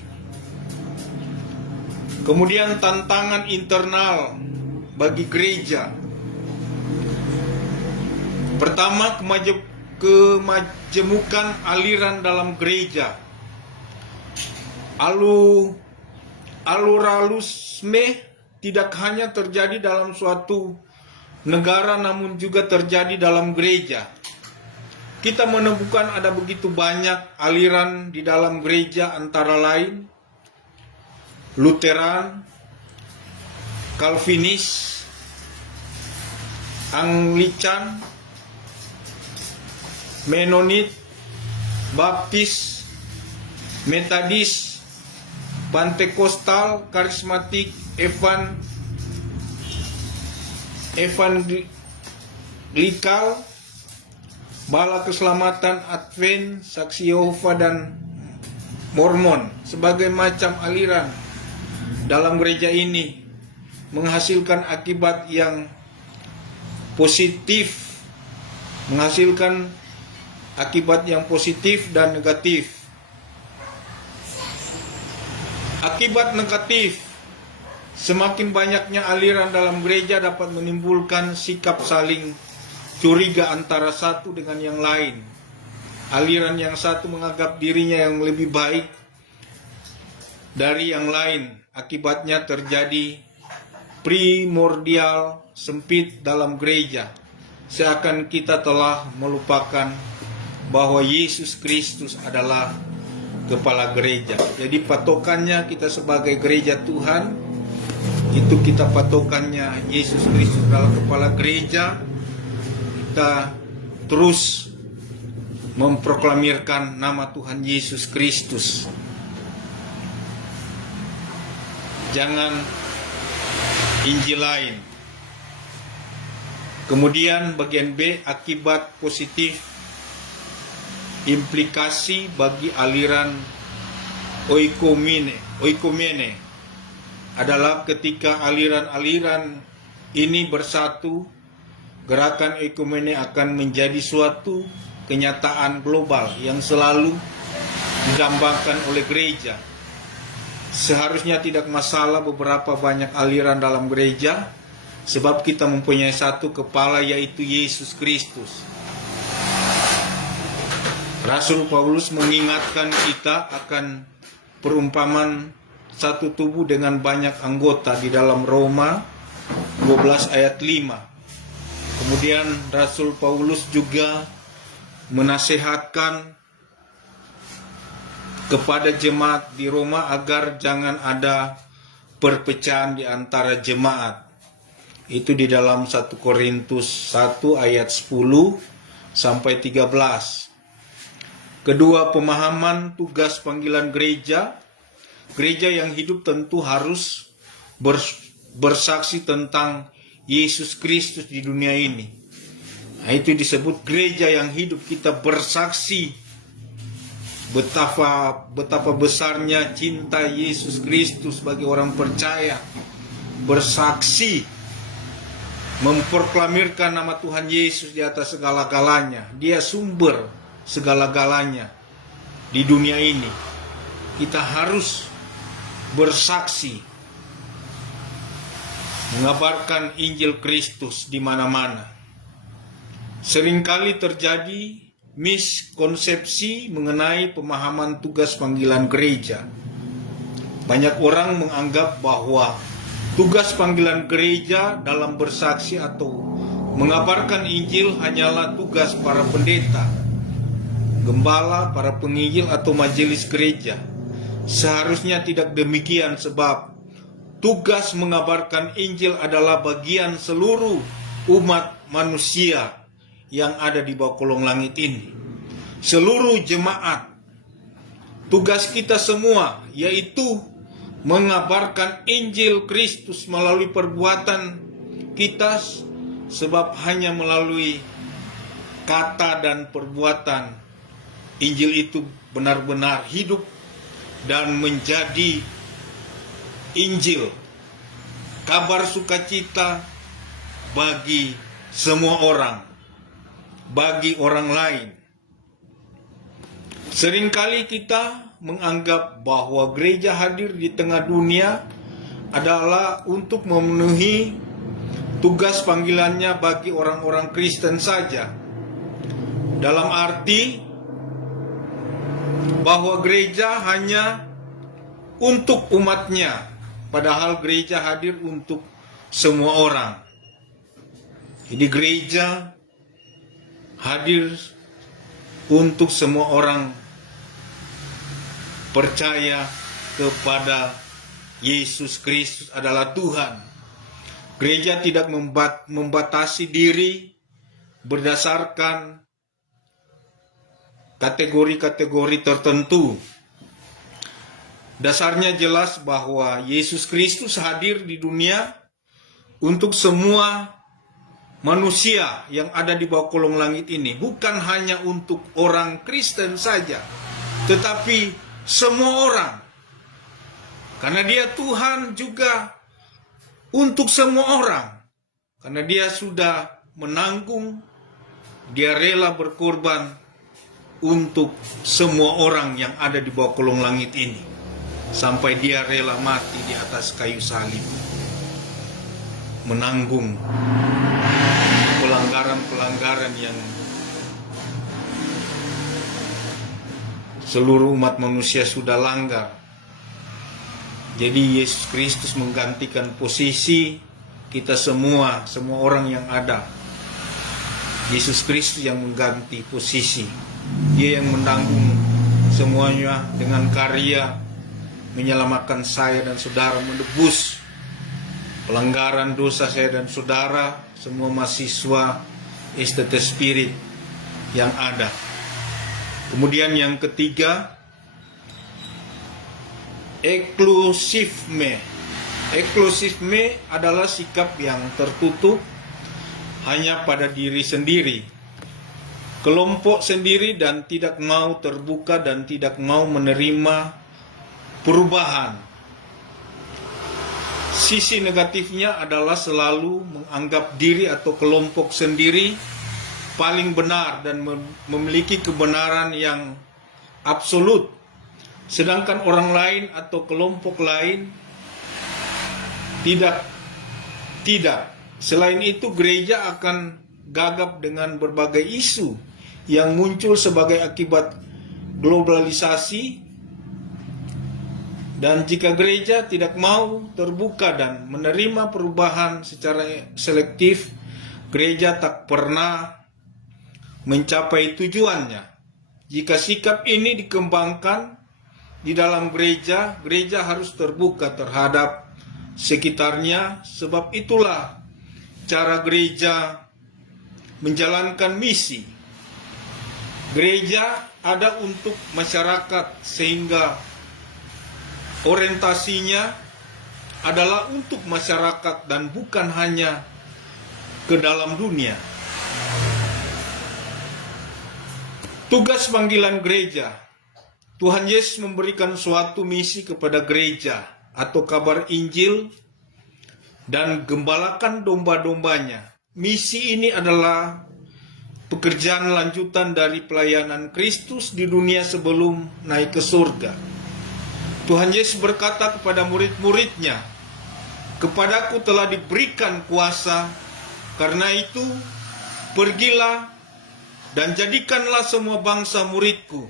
Kemudian tantangan internal bagi gereja. Pertama, kemajemukan aliran dalam gereja. Pluralisme tidak hanya terjadi dalam suatu negara namun juga terjadi dalam gereja. Kita menemukan ada begitu banyak aliran di dalam gereja antara lain Lutheran, Calvinis, Anglican, Menonit, Baptis, Metodis, Pentekostal, Karismatik, Evangelikal, Bala Keselamatan, Advent, Saksi Yehova, dan Mormon. Sebagai macam aliran dalam gereja ini menghasilkan akibat yang positif, dan negatif. Akibat negatif, semakin banyaknya aliran dalam gereja dapat menimbulkan sikap saling curiga antara satu dengan yang lain. Aliran yang satu menganggap dirinya yang lebih baik dari yang lain. Akibatnya terjadi primordial sempit dalam gereja. Seakan kita telah melupakan bahwa Yesus Kristus adalah kepala gereja. Jadi patokannya kita sebagai gereja Tuhan, itu kita patokannya Yesus Kristus adalah kepala gereja. Kita terus memproklamirkan nama Tuhan Yesus Kristus. Jangan Injil lain. Kemudian bagian B, akibat positif, implikasi bagi aliran oikumene adalah ketika aliran-aliran ini bersatu, gerakan oikumene akan menjadi suatu kenyataan global yang selalu digambarkan oleh gereja. Seharusnya tidak masalah beberapa banyak aliran dalam gereja, sebab kita mempunyai satu kepala, yaitu Yesus Kristus. Rasul Paulus mengingatkan kita akan perumpamaan satu tubuh dengan banyak anggota di dalam Roma 12 ayat 5. Kemudian Rasul Paulus juga menasihatkan kepada jemaat di Roma agar jangan ada perpecahan di antara jemaat. Itu di dalam 1 Korintus 1 ayat 10 sampai 13. Kedua, pemahaman tugas panggilan gereja. Gereja yang hidup tentu harus bersaksi tentang Yesus Kristus di dunia ini. Nah, itu disebut gereja yang hidup. Kita bersaksi betapa besarnya cinta Yesus Kristus bagi orang percaya. Bersaksi, memproklamirkan nama Tuhan Yesus di atas segala-galanya. Dia sumber segala-galanya di dunia ini. Kita harus bersaksi, mengabarkan Injil Kristus di mana-mana. Seringkali terjadi miskonsepsi mengenai pemahaman tugas panggilan gereja. Banyak orang menganggap bahwa tugas panggilan gereja dalam bersaksi atau mengabarkan Injil hanyalah tugas para pendeta, gembala, para penginjil atau majelis gereja. Seharusnya tidak demikian, sebab tugas mengabarkan Injil adalah bagian seluruh umat manusia yang ada di bawah kolong langit ini. Seluruh jemaat. Tugas kita semua yaitu mengabarkan Injil Kristus melalui perbuatan kita, sebab hanya melalui kata dan perbuatan Injil itu benar-benar hidup dan menjadi Injil, kabar sukacita bagi semua orang, bagi orang lain. Seringkali kita menganggap bahwa gereja hadir di tengah dunia adalah untuk memenuhi tugas panggilannya bagi orang-orang Kristen saja. Dalam arti bahwa gereja hanya untuk umatnya, padahal gereja hadir untuk semua orang. Jadi gereja hadir untuk semua orang percaya kepada Yesus Kristus adalah Tuhan. Gereja tidak membatasi diri berdasarkan kategori-kategori tertentu. Dasarnya jelas bahwa Yesus Kristus hadir di dunia untuk semua manusia yang ada di bawah kolong langit ini. Bukan hanya untuk orang Kristen saja, tetapi semua orang. Karena dia Tuhan juga untuk semua orang. Karena dia sudah menanggung, dia rela berkorban untuk semua orang yang ada di bawah kolong langit ini. Sampai dia rela mati di atas kayu salib, menanggung pelanggaran-pelanggaran yang seluruh umat manusia sudah langgar. Jadi Yesus Kristus menggantikan posisi kita semua orang yang ada. Yesus Kristus yang mengganti posisi. Dia yang menanggung semuanya dengan karya menyelamatkan saya dan saudara, menebus pelanggaran dosa saya dan saudara, semua mahasiswa STT Spirit yang ada. Kemudian yang ketiga, eksklusifme. Eksklusifme adalah sikap yang tertutup hanya pada diri sendiri, kelompok sendiri, dan tidak mau terbuka dan tidak mau menerima perubahan. Sisi negatifnya adalah selalu menganggap diri atau kelompok sendiri paling benar dan memiliki kebenaran yang absolut, sedangkan orang lain atau kelompok lain tidak. Selain itu, gereja akan gagap dengan berbagai isu yang muncul sebagai akibat globalisasi, dan jika gereja tidak mau terbuka dan menerima perubahan secara selektif, gereja tak pernah mencapai tujuannya. Jika sikap ini dikembangkan di dalam gereja, gereja harus terbuka terhadap sekitarnya, sebab itulah cara gereja menjalankan misi. Gereja ada untuk masyarakat, sehingga orientasinya adalah untuk masyarakat dan bukan hanya ke dalam dunia. Tugas panggilan gereja. Tuhan Yesus memberikan suatu misi kepada gereja atau kabar Injil dan gembalakan domba-dombanya. Misi ini adalah pekerjaan lanjutan dari pelayanan Kristus di dunia sebelum naik ke surga. Tuhan Yesus berkata kepada murid-muridnya, "Kepadaku telah diberikan kuasa, karena itu pergilah dan jadikanlah semua bangsa muridku,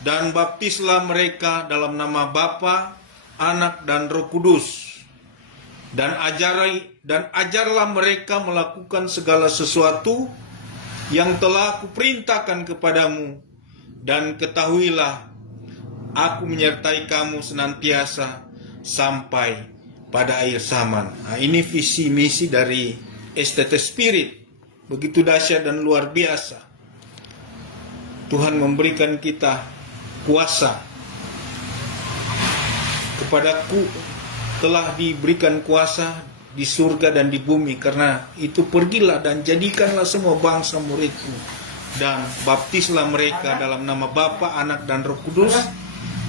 dan baptislah mereka dalam nama Bapa, Anak, dan Roh Kudus, dan ajarlah mereka melakukan segala sesuatu yang telah kuperintahkan kepadamu, dan ketahuilah, aku menyertai kamu senantiasa sampai pada akhir zaman." Nah, ini visi misi dari STT Spirit, begitu dahsyat dan luar biasa. Tuhan memberikan kita kuasa. Kepadaku telah diberikan kuasa di surga dan di bumi, karena itu pergilah dan jadikanlah semua bangsa muridku, dan baptislah mereka dalam nama Bapa, Anak, dan Roh Kudus,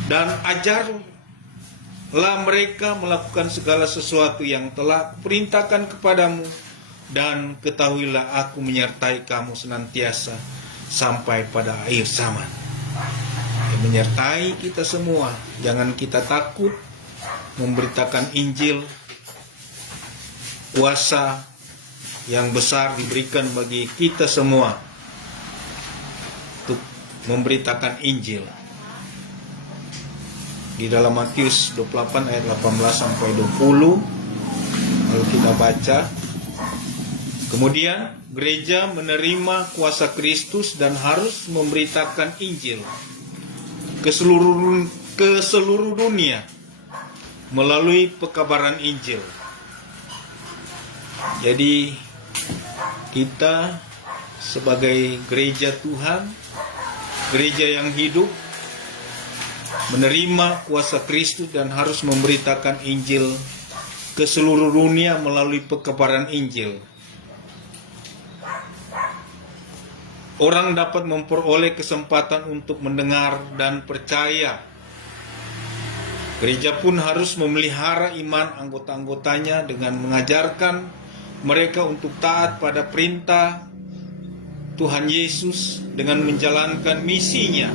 dan ajarlah mereka melakukan segala sesuatu yang telah kuperintahkan kepadamu, dan ketahuilah aku menyertai kamu senantiasa sampai pada akhir zaman. Menyertai kita semua. Jangan kita takut memberitakan Injil. Kuasa yang besar diberikan bagi kita semua untuk memberitakan Injil. Di dalam Matius 28 ayat 18 sampai 20, lalu kita baca. Kemudian gereja menerima kuasa Kristus dan harus memberitakan Injil ke seluruh dunia melalui pekabaran Injil. Jadi kita sebagai gereja Tuhan, gereja yang hidup, menerima kuasa Kristus dan harus memberitakan Injil ke seluruh dunia melalui pekabaran Injil. Orang dapat memperoleh kesempatan untuk mendengar dan percaya. Gereja pun harus memelihara iman anggota-anggotanya dengan mengajarkan mereka untuk taat pada perintah Tuhan Yesus dengan menjalankan misinya.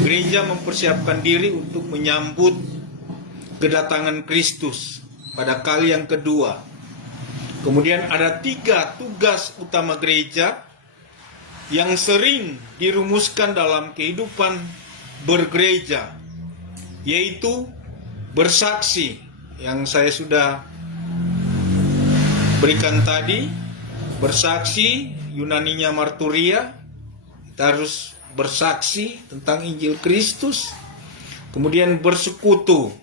Gereja mempersiapkan diri untuk menyambut kedatangan Kristus pada kali yang kedua. Kemudian ada 3 tugas utama gereja yang sering dirumuskan dalam kehidupan bergereja, yaitu bersaksi, yang saya sudah berikan tadi. Bersaksi, Yunaninya marturia, kita harus bersaksi tentang Injil Kristus. Kemudian bersekutu,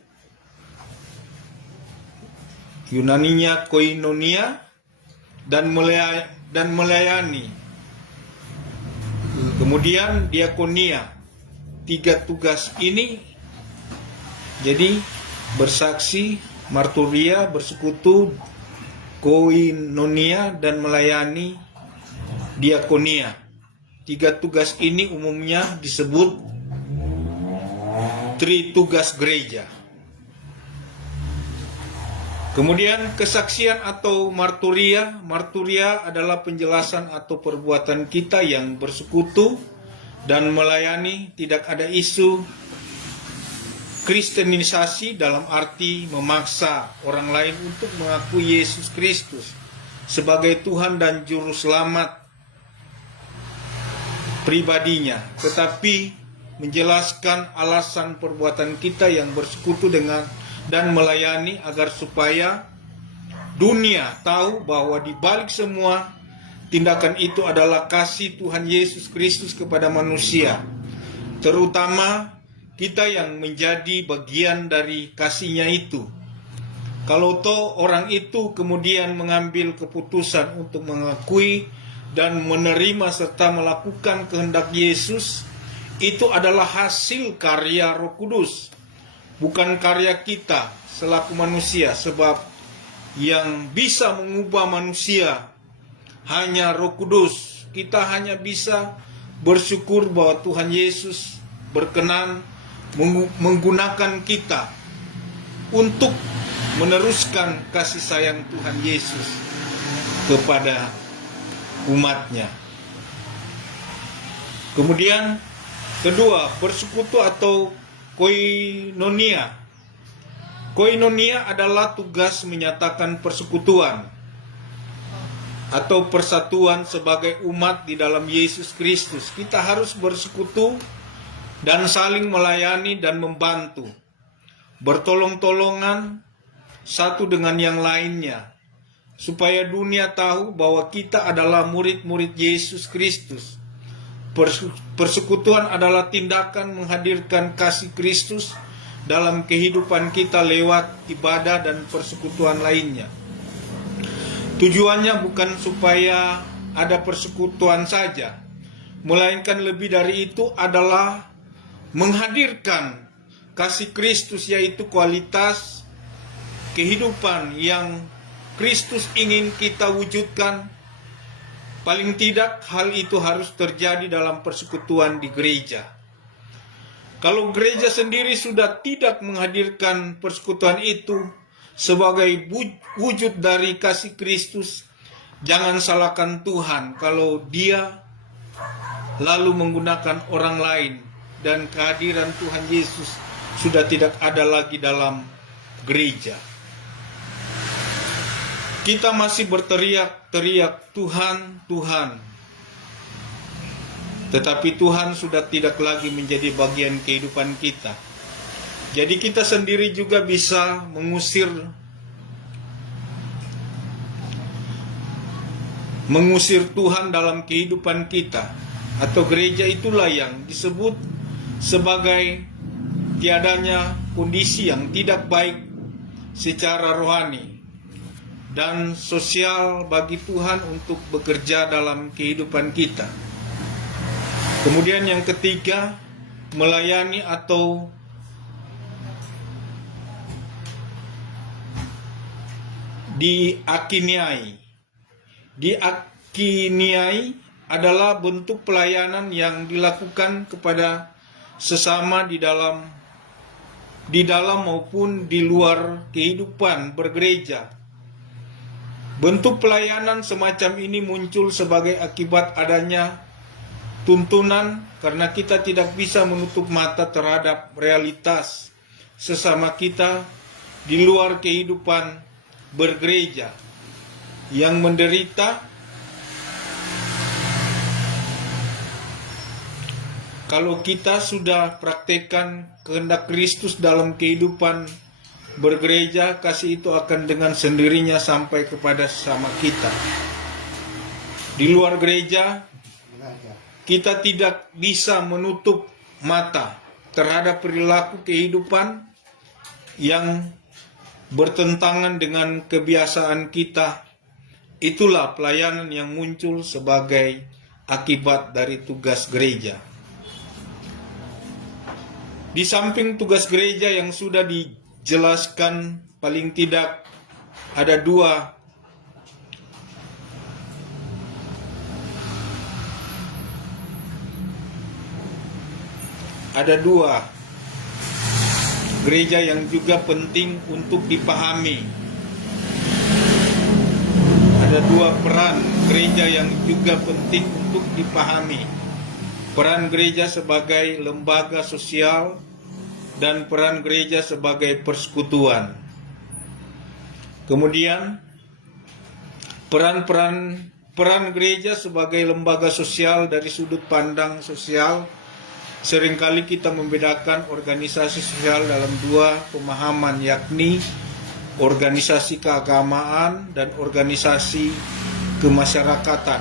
Yunaninya koinonia, dan melayani. Kemudian diakonia. 3 tugas ini, jadi bersaksi, marturia, bersekutu, koinonia, dan melayani, diakonia. 3 tugas ini umumnya disebut tritugas gereja. Kemudian kesaksian atau marturia. Marturia adalah penjelasan atau perbuatan kita yang bersekutu dan melayani. Tidak ada isu Kristenisasi dalam arti memaksa orang lain untuk mengakui Yesus Kristus sebagai Tuhan dan Juru Selamat pribadinya, tetapi menjelaskan alasan perbuatan kita yang bersekutu dengan dan melayani agar supaya dunia tahu bahwa di balik semua tindakan itu adalah kasih Tuhan Yesus Kristus kepada manusia, terutama kita yang menjadi bagian dari kasihnya itu. Kalau toh orang itu kemudian mengambil keputusan untuk mengakui dan menerima serta melakukan kehendak Yesus, itu adalah hasil karya Roh Kudus, bukan karya kita selaku manusia, sebab yang bisa mengubah manusia hanya Roh Kudus. Kita hanya bisa bersyukur bahwa Tuhan Yesus berkenan menggunakan kita untuk meneruskan kasih sayang Tuhan Yesus kepada umatnya. Kemudian kedua, persekutu atau koinonia. Koinonia adalah tugas menyatakan persekutuan atau persatuan sebagai umat di dalam Yesus Kristus. Kita harus bersekutu dan saling melayani dan membantu, bertolong-tolongan satu dengan yang lainnya, supaya dunia tahu bahwa kita adalah murid-murid Yesus Kristus. Persekutuan adalah tindakan menghadirkan kasih Kristus dalam kehidupan kita lewat ibadah dan persekutuan lainnya. Tujuannya bukan supaya ada persekutuan saja, melainkan lebih dari itu adalah menghadirkan kasih Kristus, yaitu kualitas kehidupan yang Kristus ingin kita wujudkan. Paling tidak hal itu harus terjadi dalam persekutuan di gereja. Kalau gereja sendiri sudah tidak menghadirkan persekutuan itu sebagai wujud dari kasih Kristus, jangan salahkan Tuhan kalau Dia lalu menggunakan orang lain dan kehadiran Tuhan Yesus sudah tidak ada lagi dalam gereja. Kita masih berteriak-teriak Tuhan, Tuhan, tetapi Tuhan sudah tidak lagi menjadi bagian kehidupan kita. Jadi kita sendiri juga bisa mengusir Tuhan dalam kehidupan kita, atau gereja itulah yang disebut sebagai tiadanya kondisi yang tidak baik secara rohani dan sosial bagi Tuhan untuk bekerja dalam kehidupan kita. Kemudian yang ketiga, melayani atau diakiniai. Diakiniai adalah bentuk pelayanan yang dilakukan kepada sesama di dalam maupun di luar kehidupan bergereja. Bentuk pelayanan semacam ini muncul sebagai akibat adanya tuntunan, karena kita tidak bisa menutup mata terhadap realitas sesama kita di luar kehidupan bergereja yang menderita. Kalau kita sudah praktekkan kehendak Kristus dalam kehidupan bergereja, kasih itu akan dengan sendirinya sampai kepada sesama kita. Di luar gereja, kita tidak bisa menutup mata terhadap perilaku kehidupan yang bertentangan dengan kebiasaan kita. Itulah pelayanan yang muncul sebagai akibat dari tugas gereja. Di samping tugas gereja yang sudah dijelaskan, paling tidak ada dua gereja yang juga penting untuk dipahami. Ada dua peran gereja yang juga penting untuk dipahami. Peran gereja sebagai lembaga sosial dan peran gereja sebagai persekutuan. Kemudian peran gereja sebagai lembaga sosial dari sudut pandang sosial. Seringkali kita membedakan organisasi sosial dalam dua pemahaman, yakni organisasi keagamaan dan organisasi kemasyarakatan.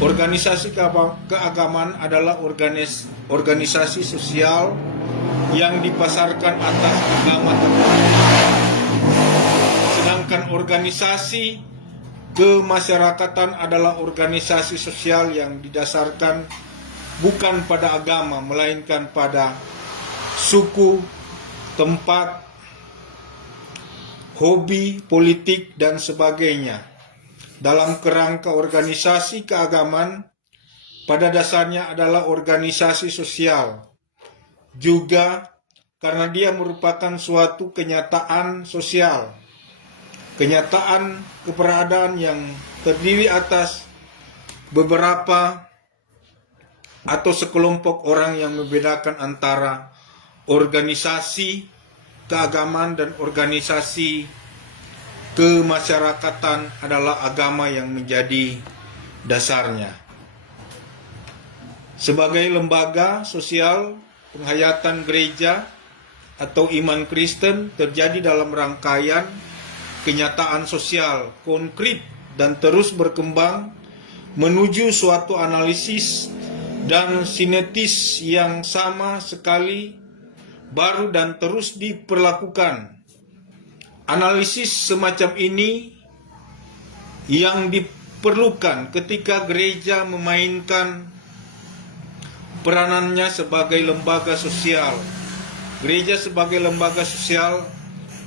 Organisasi keagamaan adalah organisasi sosial yang dipasarkan atas agama tertentu. Sedangkan organisasi kemasyarakatan adalah organisasi sosial yang didasarkan bukan pada agama, melainkan pada suku, tempat, hobi, politik, dan sebagainya. Dalam kerangka organisasi keagamaan, pada dasarnya adalah organisasi sosial. Juga karena dia merupakan suatu kenyataan sosial, kenyataan keberadaan yang terdiri atas beberapa atau sekelompok orang yang membedakan antara organisasi keagamaan dan organisasi kemasyarakatan adalah agama yang menjadi dasarnya. Sebagai lembaga sosial, penghayatan gereja atau iman Kristen terjadi dalam rangkaian kenyataan sosial konkret dan terus berkembang menuju suatu analisis dan sinetis yang sama sekali baru dan terus diperlakukan. Analisis semacam ini yang diperlukan ketika gereja memainkan peranannya sebagai lembaga sosial. Gereja sebagai lembaga sosial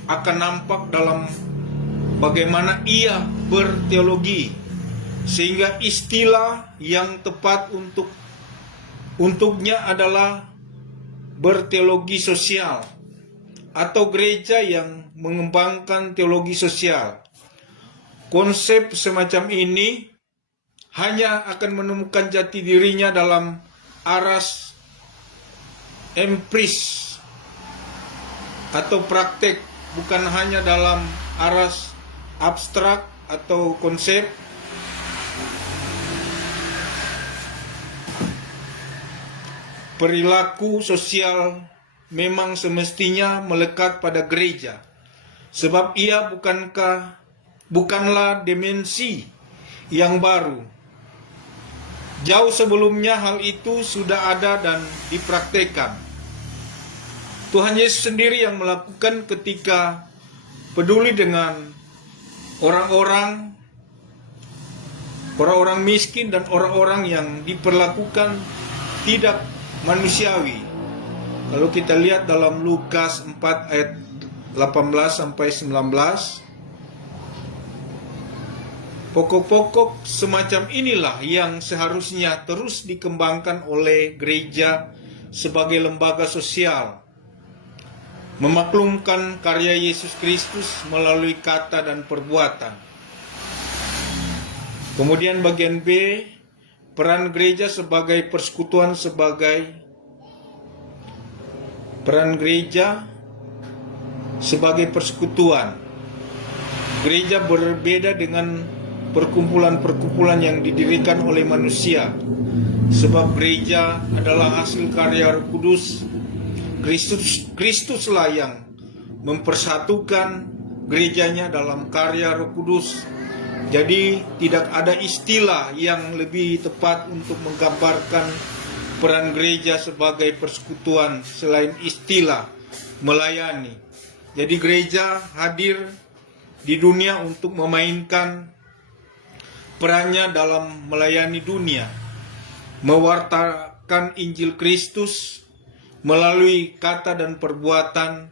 akan nampak dalam bagaimana ia berteologi, sehingga istilah yang tepat untuknya adalah berteologi sosial atau gereja yang mengembangkan teologi sosial. Konsep semacam ini hanya akan menemukan jati dirinya dalam aras empiris atau praktek, bukan hanya dalam aras abstrak atau konsep. Perilaku sosial memang semestinya melekat pada gereja, sebab ia bukanlah dimensi yang baru. Jauh sebelumnya hal itu sudah ada dan dipraktekkan. Tuhan Yesus sendiri yang melakukan ketika peduli dengan orang-orang miskin dan orang-orang yang diperlakukan tidak manusiawi. Kalau kita lihat dalam Lukas 4 ayat 18 sampai 19, pokok-pokok semacam inilah yang seharusnya terus dikembangkan oleh gereja sebagai lembaga sosial, memaklumkan karya Yesus Kristus melalui kata dan perbuatan. Kemudian bagian B, peran gereja sebagai persekutuan sebagai persekutuan. Gereja berbeda dengan perkumpulan-perkumpulan yang didirikan oleh manusia, sebab gereja adalah hasil karya Roh Kudus. Kristuslah yang mempersatukan gerejanya dalam karya Roh Kudus. Jadi tidak ada istilah yang lebih tepat untuk menggambarkan peran gereja sebagai persekutuan selain istilah melayani. Jadi gereja hadir di dunia untuk memainkan perannya dalam melayani dunia, mewartakan Injil Kristus melalui kata dan perbuatan,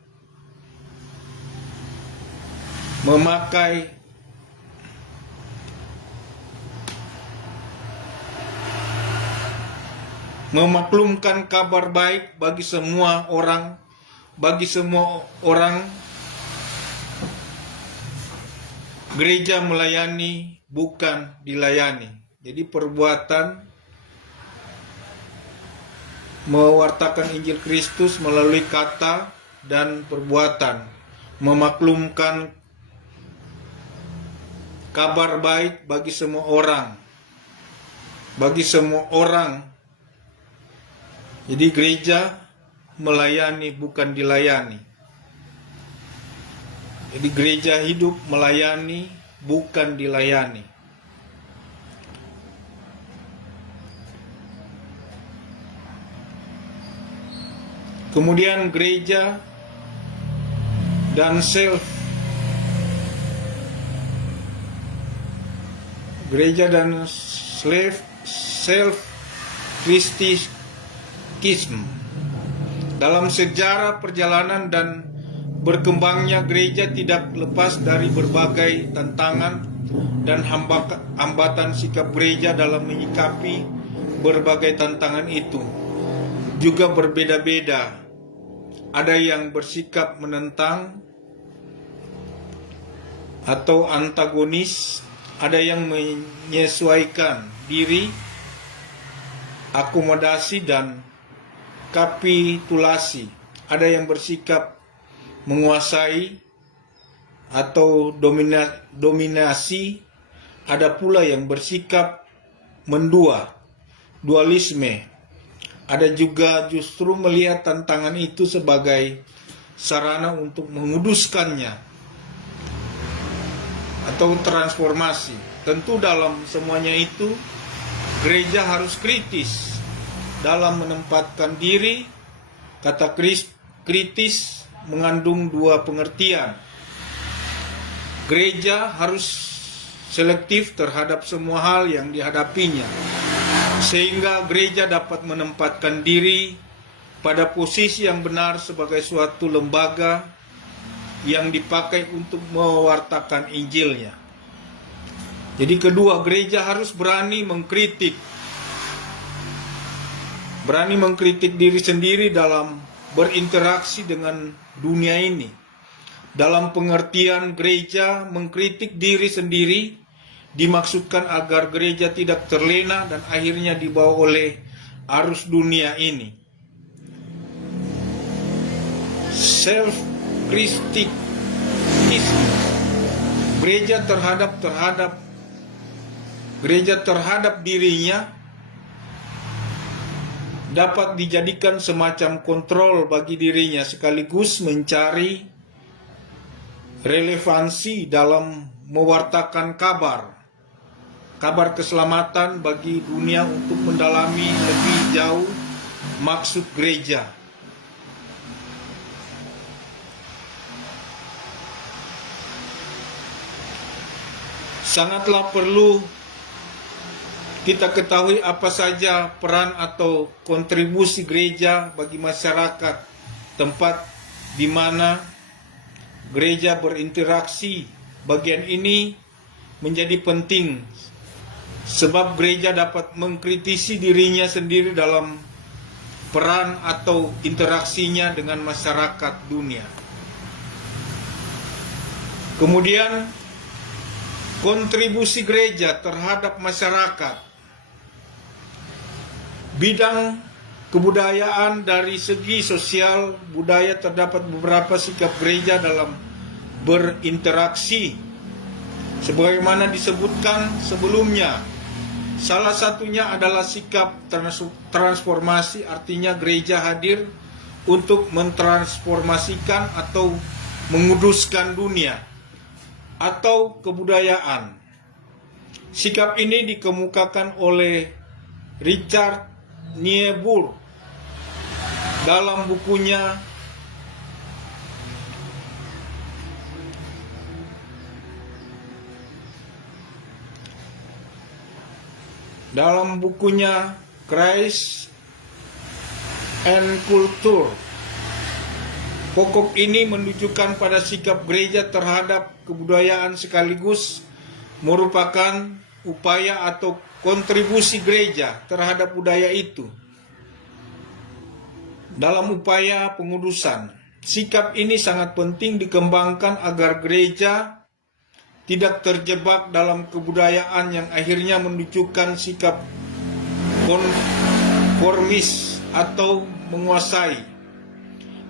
memaklumkan kabar baik bagi semua orang. Gereja melayani, bukan dilayani. Jadi perbuatan mewartakan Injil Kristus melalui kata dan perbuatan, memaklumkan kabar baik bagi semua orang. Jadi gereja melayani, bukan dilayani. Jadi gereja hidup melayani, bukan dilayani. Kemudian gereja dan self Kristikisme. Dalam sejarah perjalanan dan berkembangnya gereja tidak lepas dari berbagai tantangan dan hambatan. Sikap gereja dalam menyikapi berbagai tantangan itu juga berbeda-beda. Ada yang bersikap menentang atau antagonis, ada yang menyesuaikan diri, akomodasi dan kapitulasi. Ada yang bersikap menguasai atau dominasi. Ada pula yang bersikap mendua, dualisme. Ada juga justru melihat tantangan itu sebagai sarana untuk menguduskannya atau transformasi. Tentu dalam semuanya itu gereja harus kritis dalam menempatkan diri. Kata kritis mengandung dua pengertian. Gereja harus selektif terhadap semua hal yang dihadapinya, sehingga gereja dapat menempatkan diri pada posisi yang benar sebagai suatu lembaga yang dipakai untuk mewartakan Injilnya. Jadi kedua, gereja harus berani mengkritik diri sendiri dalam berinteraksi dengan dunia ini. Dalam pengertian gereja mengkritik diri sendiri dimaksudkan agar gereja tidak terlena dan akhirnya dibawa oleh arus dunia ini. Self-kritikisme gereja terhadap dirinya dapat dijadikan semacam kontrol bagi dirinya, sekaligus mencari relevansi dalam mewartakan kabar keselamatan bagi dunia untuk mendalami lebih jauh maksud gereja. Sangatlah perlu kita ketahui apa saja peran atau kontribusi gereja bagi masyarakat tempat di mana gereja berinteraksi. Bagian ini menjadi penting sebab gereja dapat mengkritisi dirinya sendiri dalam peran atau interaksinya dengan masyarakat dunia. Kemudian kontribusi gereja terhadap masyarakat. Bidang kebudayaan, dari segi sosial budaya terdapat beberapa sikap gereja dalam berinteraksi sebagaimana disebutkan sebelumnya. Salah satunya adalah sikap transformasi, artinya gereja hadir untuk mentransformasikan atau menguduskan dunia atau kebudayaan. Sikap ini dikemukakan oleh Richard Niebuhr dalam bukunya Christ and Culture. Pokok ini menunjukkan pada sikap gereja terhadap kebudayaan sekaligus merupakan upaya atau kontribusi gereja terhadap budaya itu. Dalam upaya pengudusan, sikap ini sangat penting dikembangkan agar gereja tidak terjebak dalam kebudayaan yang akhirnya menunjukkan sikap konformis atau menguasai.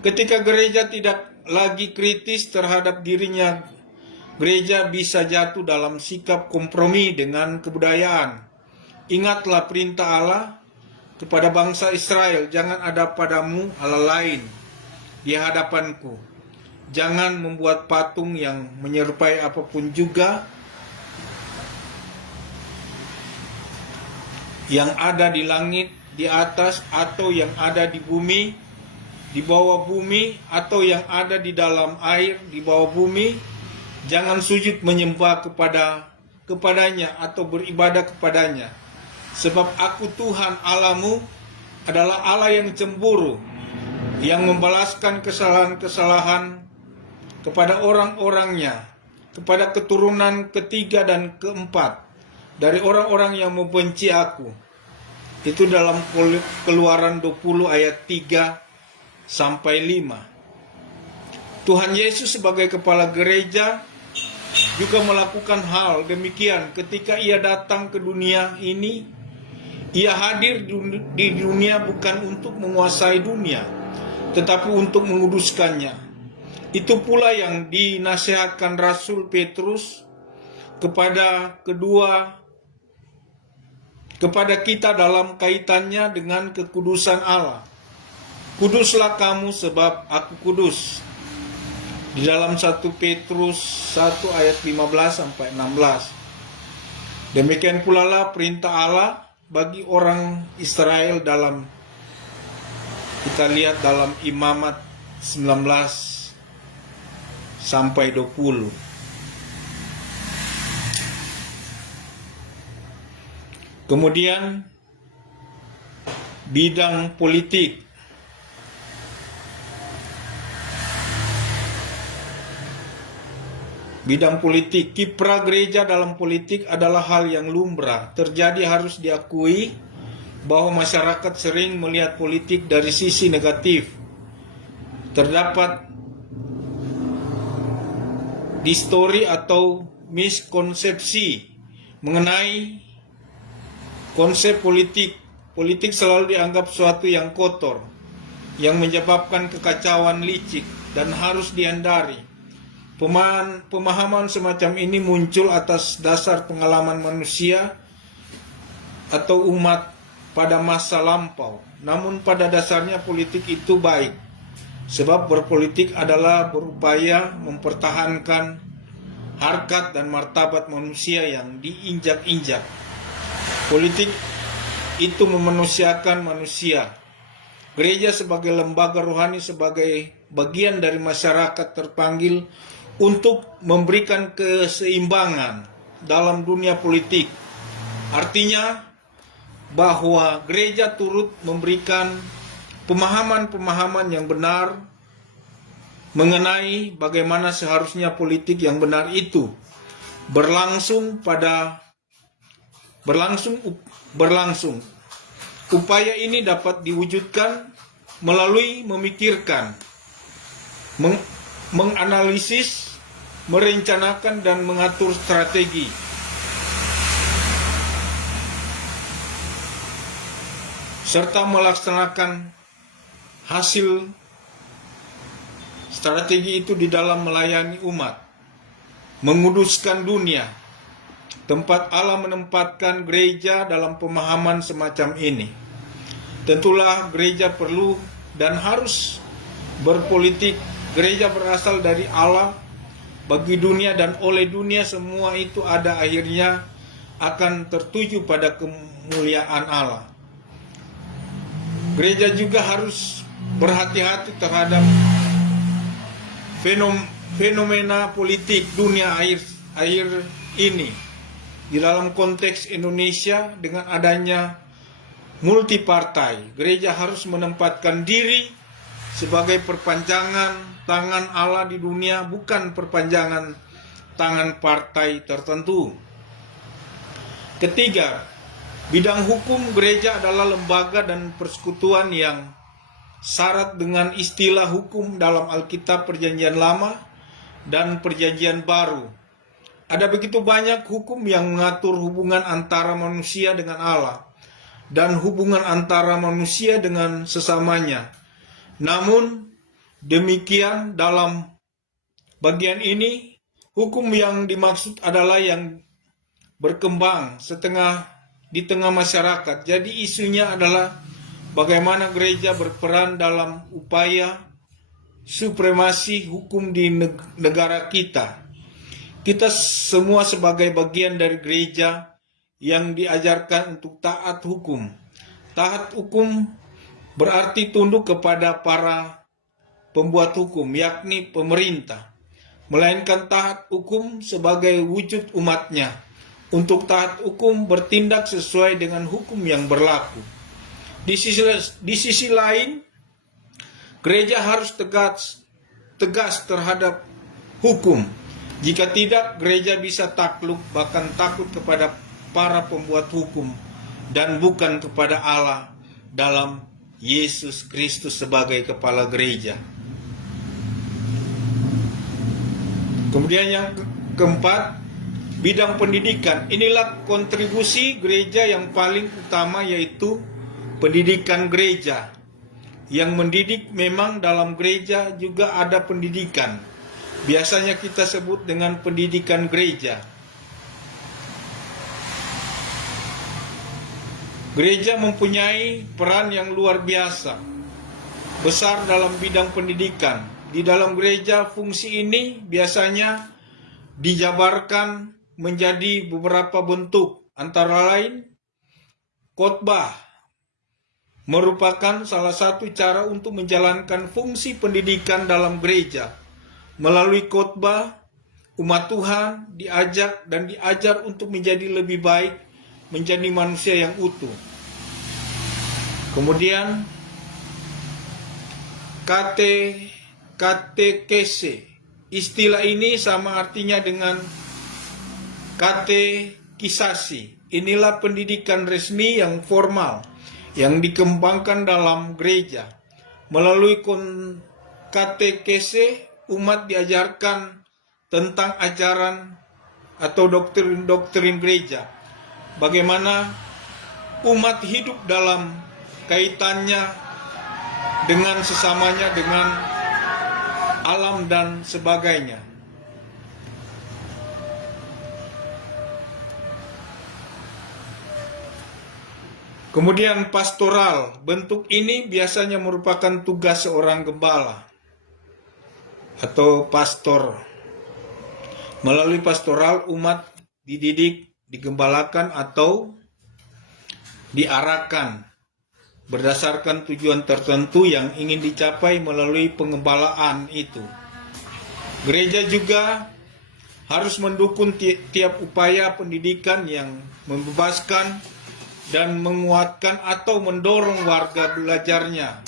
Ketika gereja tidak lagi kritis terhadap dirinya, gereja bisa jatuh dalam sikap kompromi dengan kebudayaan. Ingatlah perintah Allah kepada bangsa Israel, jangan ada padamu Allah lain di hadapanku. Jangan membuat patung yang menyerupai apapun juga yang ada di langit, di atas, atau yang ada di bumi, di bawah bumi, atau yang ada di dalam air, di bawah bumi. Jangan sujud menyembah kepadanya atau beribadah kepadanya. Sebab aku Tuhan Allahmu adalah Allah yang cemburu, yang membalaskan kesalahan-kesalahan kepada orang-orangnya, kepada keturunan ketiga dan keempat dari orang-orang yang membenci aku. Itu dalam Keluaran 20 ayat 3 sampai 5. Tuhan Yesus sebagai kepala gereja juga melakukan hal demikian ketika ia datang ke dunia ini. Ia hadir di dunia bukan untuk menguasai dunia, tetapi untuk menguduskannya. Itu pula yang dinasihatkan Rasul Petrus kepada kita dalam kaitannya dengan kekudusan Allah. Kuduslah kamu sebab aku kudus. Di dalam 1 Petrus 1 ayat 15 sampai 16. Demikian pula lah perintah Allah bagi orang Israel dalam, kita lihat dalam Imamat 19 sampai 20. Kemudian bidang politik. Bidang politik, kiprah gereja dalam politik adalah hal yang lumrah. Terjadi, harus diakui bahwa masyarakat sering melihat politik dari sisi negatif. Terdapat distori atau miskonsepsi mengenai konsep politik. Politik selalu dianggap suatu yang kotor, yang menyebabkan kekacauan, licik, dan harus dihindari. Pemahaman semacam ini muncul atas dasar pengalaman manusia atau umat pada masa lampau. Namun pada dasarnya politik itu baik, sebab berpolitik adalah berupaya mempertahankan harkat dan martabat manusia yang diinjak-injak. Politik itu memanusiakan manusia. Gereja sebagai lembaga rohani, sebagai bagian dari masyarakat, terpanggil untuk memberikan keseimbangan dalam dunia politik. Artinya bahwa gereja turut memberikan pemahaman-pemahaman yang benar mengenai bagaimana seharusnya politik yang benar itu berlangsung. Upaya ini dapat diwujudkan melalui memikirkan, menganalisis, merencanakan, dan mengatur strategi. Serta melaksanakan hasil strategi itu di dalam melayani umat, menguduskan dunia. Tempat Allah menempatkan gereja dalam pemahaman semacam ini. Tentulah gereja perlu dan harus berpolitik. Gereja berasal dari Allah bagi dunia dan oleh dunia. Semua itu ada akhirnya akan tertuju pada kemuliaan Allah. Gereja juga harus berhati-hati terhadap fenomena politik dunia akhir ini. Di dalam konteks Indonesia dengan adanya multipartai, gereja harus menempatkan diri sebagai perpanjangan tangan Allah di dunia, bukan perpanjangan tangan partai tertentu. Ketiga, bidang hukum. Gereja adalah lembaga dan persekutuan yang syarat dengan istilah hukum dalam Alkitab Perjanjian Lama dan Perjanjian Baru. Ada begitu banyak hukum yang mengatur hubungan antara manusia dengan Allah. dan hubungan antara manusia dengan sesamanya. Namun demikian, dalam bagian ini hukum yang dimaksud adalah yang berkembang di tengah masyarakat. Jadi isunya adalah bagaimana gereja berperan dalam upaya supremasi hukum di negara kita. Kita semua sebagai bagian dari gereja yang diajarkan untuk taat hukum. Taat hukum berarti tunduk kepada para pembuat hukum, yakni pemerintah. Melainkan taat hukum sebagai wujud umatnya. Untuk taat hukum bertindak sesuai dengan hukum yang berlaku. Di sisi lain, gereja harus tegas terhadap hukum. Jika tidak, gereja bisa takluk, bahkan takut kepada para pembuat hukum dan bukan kepada Allah dalam Yesus Kristus sebagai kepala gereja. Kemudian yang keempat, bidang pendidikan. Inilah kontribusi gereja yang paling utama, yaitu pendidikan gereja. Yang mendidik memang dalam gereja juga ada pendidikan. Biasanya kita sebut dengan pendidikan gereja. Gereja mempunyai peran yang luar biasa, besar dalam bidang pendidikan. Di dalam gereja, fungsi ini biasanya dijabarkan menjadi beberapa bentuk, antara lain khotbah merupakan salah satu cara untuk menjalankan fungsi pendidikan dalam gereja. Melalui khotbah, umat Tuhan diajak dan diajar untuk menjadi lebih baik, menjadi manusia yang utuh. Kemudian katekese. Istilah ini sama artinya dengan katekisasi. Inilah pendidikan resmi yang formal yang dikembangkan dalam gereja. Melalui katekese, umat diajarkan tentang ajaran atau doktrin gereja. Bagaimana umat hidup dalam kaitannya dengan sesamanya, dengan alam dan sebagainya. Kemudian pastoral. Bentuk ini biasanya merupakan tugas seorang gembala atau pastor. Melalui pastoral, umat dididik, digembalakan atau diarahkan berdasarkan tujuan tertentu yang ingin dicapai melalui pengembalaan itu. Gereja juga harus mendukung tiap upaya pendidikan yang membebaskan dan menguatkan atau mendorong warga belajarnya.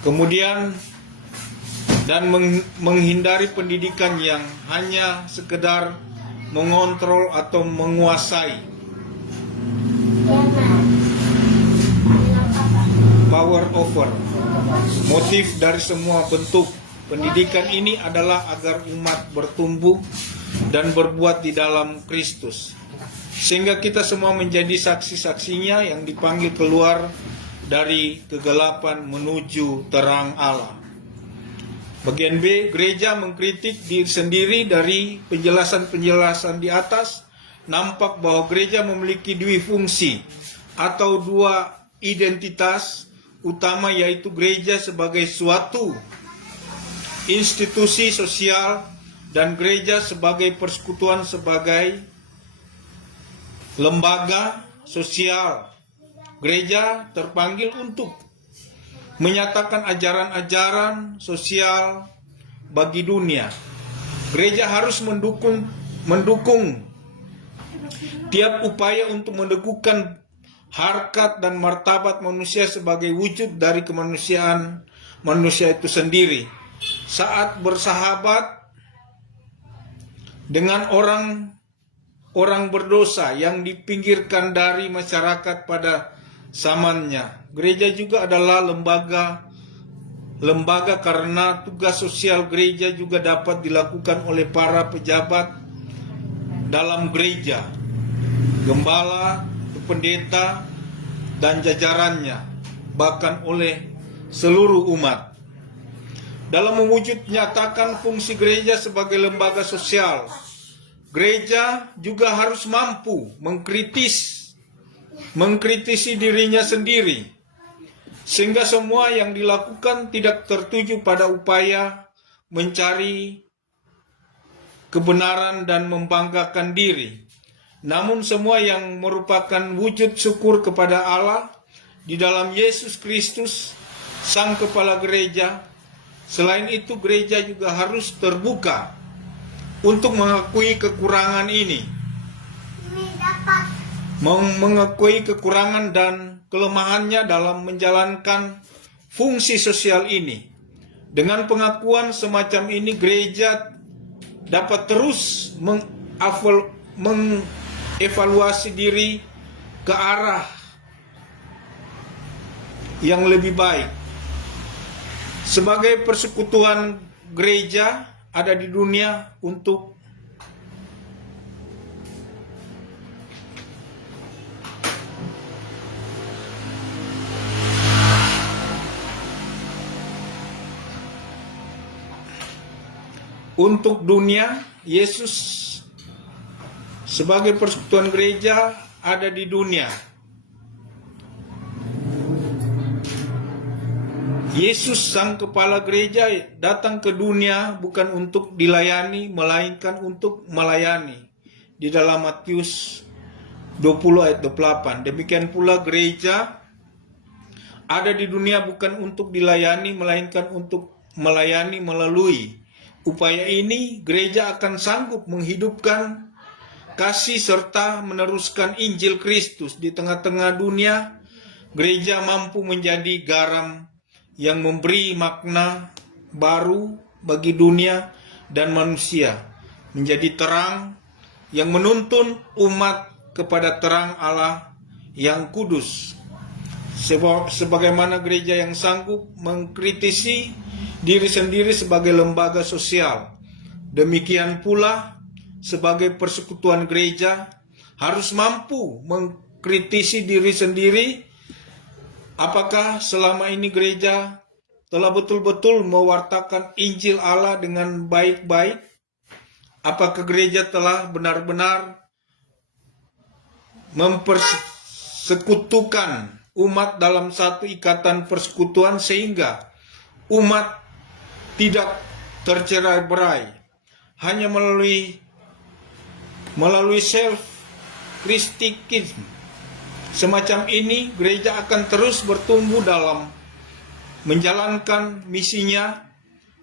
Kemudian dan menghindari pendidikan yang hanya sekedar mengontrol atau menguasai. Power over. Motif dari semua bentuk pendidikan ini adalah agar umat bertumbuh dan berbuat di dalam Kristus, sehingga kita semua menjadi saksi-saksinya yang dipanggil keluar dari kegelapan menuju terang Allah. Bagian B, gereja mengkritik diri sendiri. Dari penjelasan-penjelasan di atas, nampak bahwa gereja memiliki dua fungsi atau dua identitas utama, yaitu gereja sebagai suatu institusi sosial dan gereja sebagai persekutuan, sebagai lembaga sosial. Gereja terpanggil untuk menyatakan ajaran-ajaran sosial bagi dunia. Gereja harus mendukung tiap upaya untuk meneguhkan harkat dan martabat manusia sebagai wujud dari kemanusiaan manusia itu sendiri. Saat bersahabat dengan orang berdosa yang dipinggirkan dari masyarakat pada zamannya, gereja juga adalah lembaga karena tugas sosial gereja juga dapat dilakukan oleh para pejabat dalam gereja. gembala, pendeta, dan jajarannya, bahkan oleh seluruh umat. Dalam mewujud nyatakan fungsi gereja sebagai lembaga sosial, gereja juga harus mampu mengkritisi dirinya sendiri, sehingga semua yang dilakukan tidak tertuju pada upaya mencari kebenaran dan membanggakan diri, namun semua yang merupakan wujud syukur kepada Allah di dalam Yesus Kristus, Sang Kepala Gereja. Selain itu, gereja juga harus terbuka untuk mengakui kekurangan ini, mengakui kekurangan dan kelemahannya dalam menjalankan fungsi sosial ini. Dengan pengakuan semacam ini, gereja dapat terus mengevaluasi diri ke arah yang lebih baik. Sebagai persekutuan gereja ada di dunia untuk dunia. Yesus sebagai persekutuan gereja ada di dunia. Yesus Sang Kepala Gereja datang ke dunia bukan untuk dilayani, melainkan untuk melayani. Di dalam Matius 20 ayat 28. Demikian pula gereja ada di dunia bukan untuk dilayani, melainkan untuk melayani. Melalui upaya ini, gereja akan sanggup menghidupkan kasih serta meneruskan Injil Kristus di tengah-tengah dunia. Gereja mampu menjadi garam yang memberi makna baru bagi dunia dan manusia, menjadi terang yang menuntun umat kepada terang Allah yang kudus. Sebagaimana gereja yang sanggup mengkritisi diri sendiri sebagai lembaga sosial, demikian pula sebagai persekutuan gereja harus mampu mengkritisi diri sendiri. Apakah selama ini gereja telah betul-betul mewartakan Injil Allah dengan baik-baik? Apakah gereja telah benar-benar mempersekutukan umat dalam satu ikatan persekutuan sehingga umat tidak tercerai-berai hanya melalui self-criticism? Semacam ini, gereja akan terus bertumbuh dalam menjalankan misinya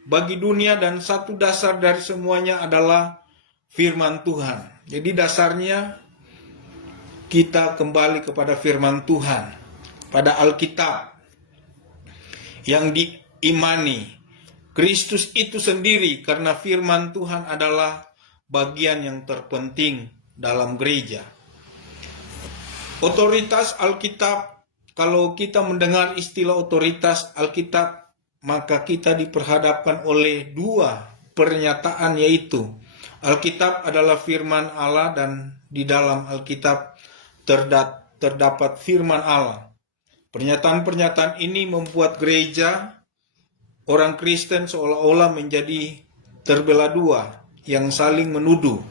bagi dunia, dan satu dasar dari semuanya adalah firman Tuhan. Jadi dasarnya kita kembali kepada firman Tuhan, pada Alkitab yang diimani Kristus itu sendiri, karena firman Tuhan adalah bagian yang terpenting dalam gereja. Otoritas Alkitab, kalau kita mendengar istilah otoritas Alkitab, maka kita diperhadapkan oleh dua pernyataan, yaitu Alkitab adalah firman Allah dan di dalam Alkitab terdapat firman Allah. Pernyataan-pernyataan ini membuat gereja, orang Kristen seolah-olah menjadi terbelah dua, yang saling menuduh,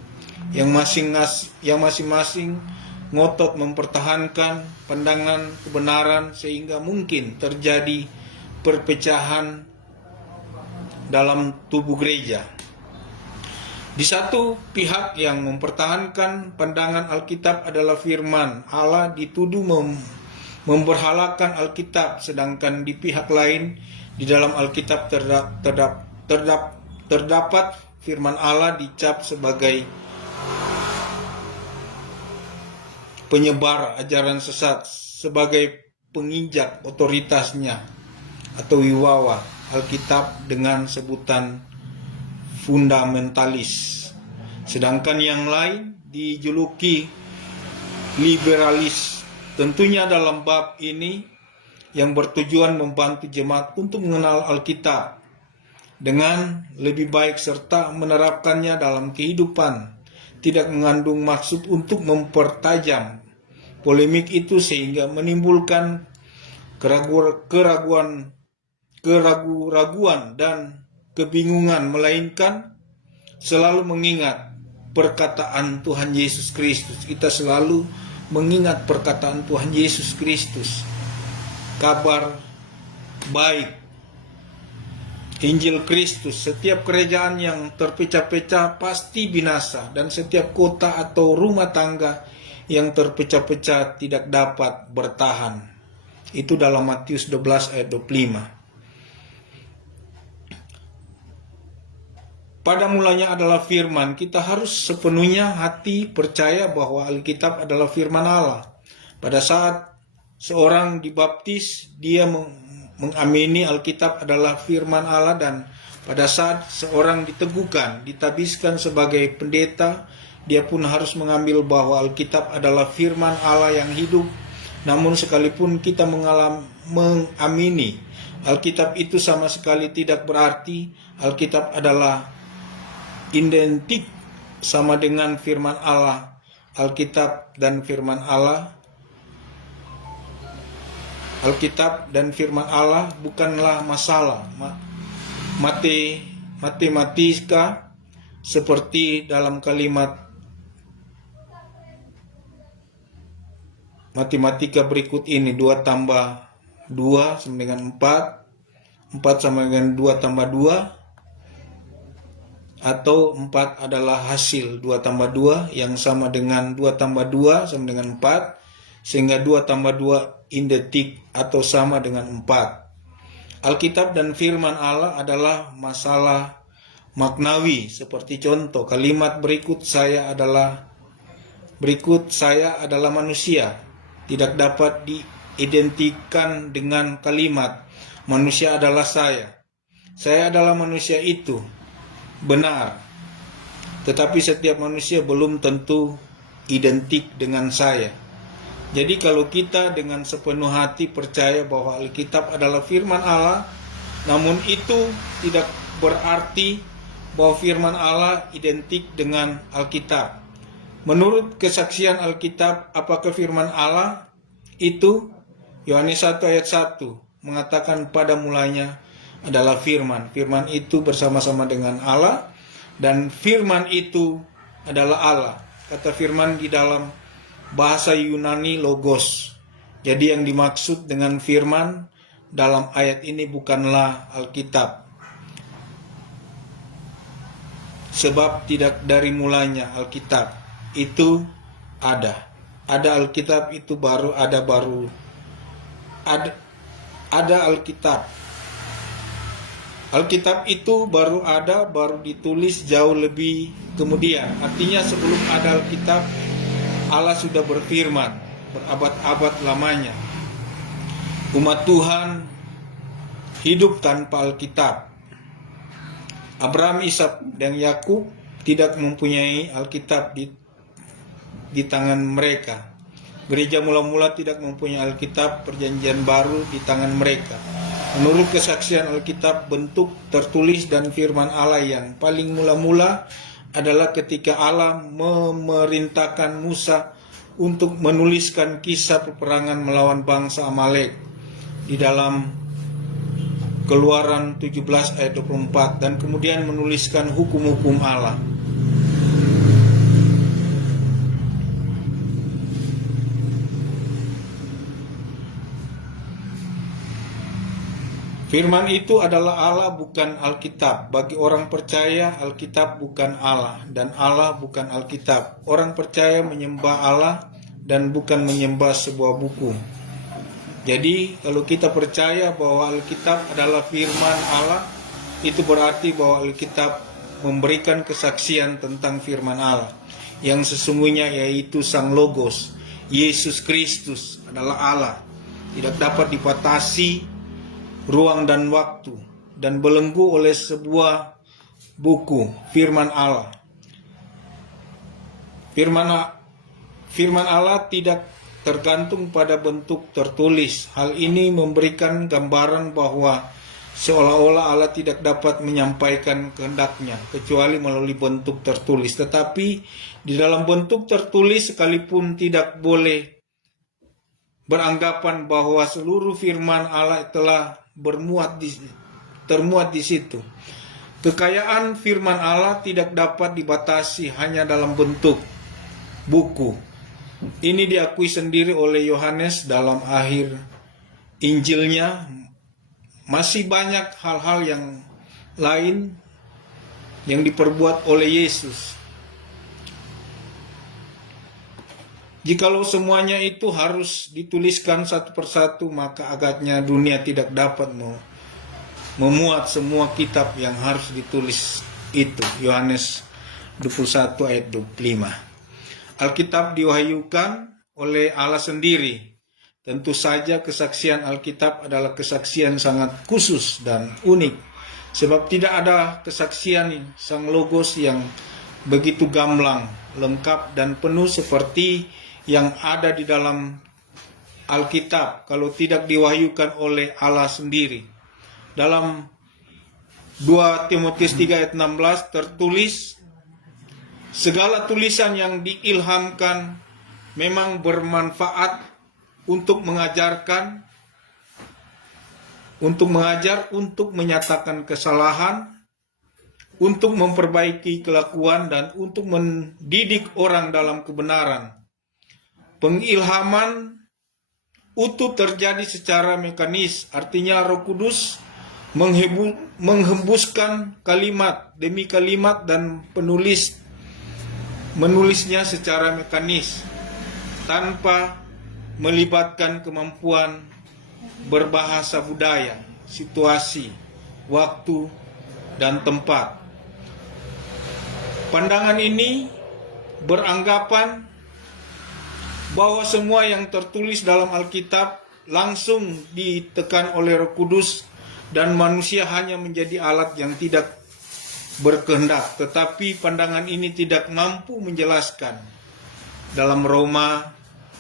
yang masing-masing ngotot mempertahankan pandangan kebenaran, sehingga mungkin terjadi perpecahan dalam tubuh gereja. Di satu pihak yang mempertahankan pandangan Alkitab adalah firman Allah dituduh memberhalakan Alkitab, sedangkan di pihak lain di dalam Alkitab terdapat firman Allah dicap sebagai penyebar ajaran sesat, sebagai penginjak otoritasnya atau wibawa Alkitab dengan sebutan fundamentalis. Sedangkan yang lain dijuluki liberalis. Tentunya dalam bab ini yang bertujuan membantu jemaat untuk mengenal Alkitab dengan lebih baik serta menerapkannya dalam kehidupan tidak mengandung maksud untuk mempertajam polemik itu sehingga menimbulkan keraguan dan kebingungan, melainkan selalu mengingat perkataan Tuhan Yesus Kristus. Kita selalu mengingat perkataan Tuhan Yesus Kristus, kabar baik, Injil Kristus. Setiap kerajaan yang terpecah-pecah pasti binasa, dan setiap kota atau rumah tangga yang terpecah-pecah tidak dapat bertahan. Itu dalam Matius 12 ayat 25. Pada mulanya adalah firman. Kita harus sepenuhnya hati percaya bahwa Alkitab adalah firman Allah. Pada saat seorang dibaptis, dia mengamini Alkitab adalah firman Allah, dan pada saat seorang diteguhkan, ditabiskan sebagai pendeta, dia pun harus mengambil bahwa Alkitab adalah firman Allah yang hidup. Namun sekalipun kita mengamini Alkitab itu, sama sekali tidak berarti Alkitab adalah identik sama dengan firman Allah. Alkitab dan firman Allah bukanlah masalah matematika seperti dalam kalimat matematika berikut ini: 2 tambah 2 sama dengan 4, 4 sama dengan 2 tambah 2, atau 4 adalah hasil 2 tambah 2 yang sama dengan 2 tambah 2 sama dengan 4, sehingga 2 tambah 2 identik atau sama dengan 4. Alkitab dan firman Allah adalah masalah maknawi. Seperti contoh, kalimat berikut saya adalah manusia tidak dapat diidentikan dengan kalimat manusia adalah saya. Saya adalah manusia itu benar, tetapi setiap manusia belum tentu identik dengan saya. Jadi kalau kita dengan sepenuh hati percaya bahwa Alkitab adalah firman Allah, namun itu tidak berarti bahwa firman Allah identik dengan Alkitab. Menurut kesaksian Alkitab, apakah firman Allah itu? Yohanes 1 ayat 1 mengatakan pada mulanya adalah firman. Firman itu bersama-sama dengan Allah, dan firman itu adalah Allah. Kata firman di dalam bahasa Yunani logos. Jadi yang dimaksud dengan firman dalam ayat ini bukanlah Alkitab. Sebab tidak dari mulanya Alkitab itu ada. Ada Alkitab itu ada Alkitab. Alkitab itu baru ditulis jauh lebih kemudian. Artinya sebelum ada Alkitab, Allah sudah berfirman berabad-abad lamanya. Umat Tuhan hidup tanpa Alkitab. Abraham, Ishak, dan Yakub tidak mempunyai Alkitab di tangan mereka. Gereja mula-mula tidak mempunyai Alkitab Perjanjian Baru di tangan mereka. Menurut kesaksian Alkitab, bentuk tertulis dan firman Allah yang paling mula-mula adalah ketika Allah memerintahkan Musa untuk menuliskan kisah peperangan melawan bangsa Amalek di dalam Keluaran 17 ayat 24, dan kemudian menuliskan hukum-hukum Allah. Firman itu adalah Allah, bukan Alkitab. Bagi orang percaya, Alkitab bukan Allah dan Allah bukan Alkitab. Orang percaya menyembah Allah dan bukan menyembah sebuah buku. Jadi kalau kita percaya bahwa Alkitab adalah firman Allah, itu berarti bahwa Alkitab memberikan kesaksian tentang firman Allah yang sesungguhnya, yaitu Sang Logos, Yesus Kristus adalah Allah. Tidak dapat dibatasi ruang dan waktu dan belenggu oleh sebuah buku firman Allah. Firman Allah tidak tergantung pada bentuk tertulis. Hal ini memberikan gambaran bahwa seolah-olah Allah tidak dapat menyampaikan kehendaknya kecuali melalui bentuk tertulis. Tetapi di dalam bentuk tertulis sekalipun tidak boleh beranggapan bahwa seluruh firman Allah telah termuat di situ. Kekayaan firman Allah tidak dapat dibatasi hanya dalam bentuk buku. Ini diakui sendiri oleh Yohanes dalam akhir Injilnya. Masih banyak hal-hal yang lain yang diperbuat oleh Yesus. Jikalau semuanya itu harus dituliskan satu persatu, maka agaknya dunia tidak dapat memuat semua kitab yang harus ditulis itu. Yohanes 21 ayat 25. Alkitab diwahyukan oleh Allah sendiri. Tentu saja kesaksian Alkitab adalah kesaksian sangat khusus dan unik. Sebab tidak ada kesaksian Sang Logos yang begitu gamblang, lengkap dan penuh seperti yang ada di dalam Alkitab kalau tidak diwahyukan oleh Allah sendiri. Dalam 2 Timotius 3 ayat 16 tertulis, segala tulisan yang diilhamkan memang bermanfaat untuk mengajarkan, untuk mengajar, untuk menyatakan kesalahan, untuk memperbaiki kelakuan, dan untuk mendidik orang dalam kebenaran. Pengilhaman utuh terjadi secara mekanis, artinya Roh Kudus menghembuskan kalimat demi kalimat dan menulisnya secara mekanis tanpa melibatkan kemampuan berbahasa budaya, situasi, waktu, dan tempat. Pandangan ini beranggapan bahwa semua yang tertulis dalam Alkitab langsung ditekan oleh Roh Kudus dan manusia hanya menjadi alat yang tidak berkehendak. Tetapi pandangan ini tidak mampu menjelaskan. Dalam Roma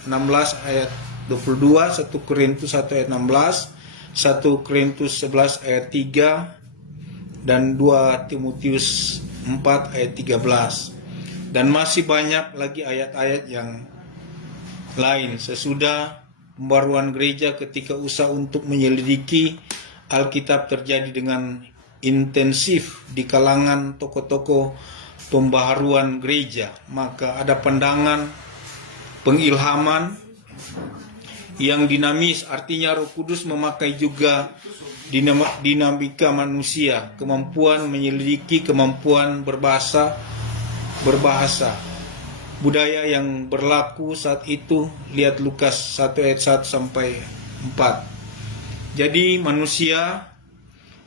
16 ayat 22, 1 Korintus 1 ayat 16, 1 Korintus 11 ayat 3, dan 2 Timotius 4 ayat 13. Dan masih banyak lagi ayat-ayat yang lain. Sesudah pembaruan gereja, ketika usaha untuk menyelidiki Alkitab terjadi dengan intensif di kalangan tokoh-tokoh pembaharuan gereja, maka ada pandangan pengilhaman yang dinamis, artinya Roh Kudus memakai juga dinamika manusia, kemampuan menyelidiki, kemampuan berbahasa, budaya yang berlaku saat itu. Lihat Lukas 1 ayat 1 sampai 4. Jadi manusia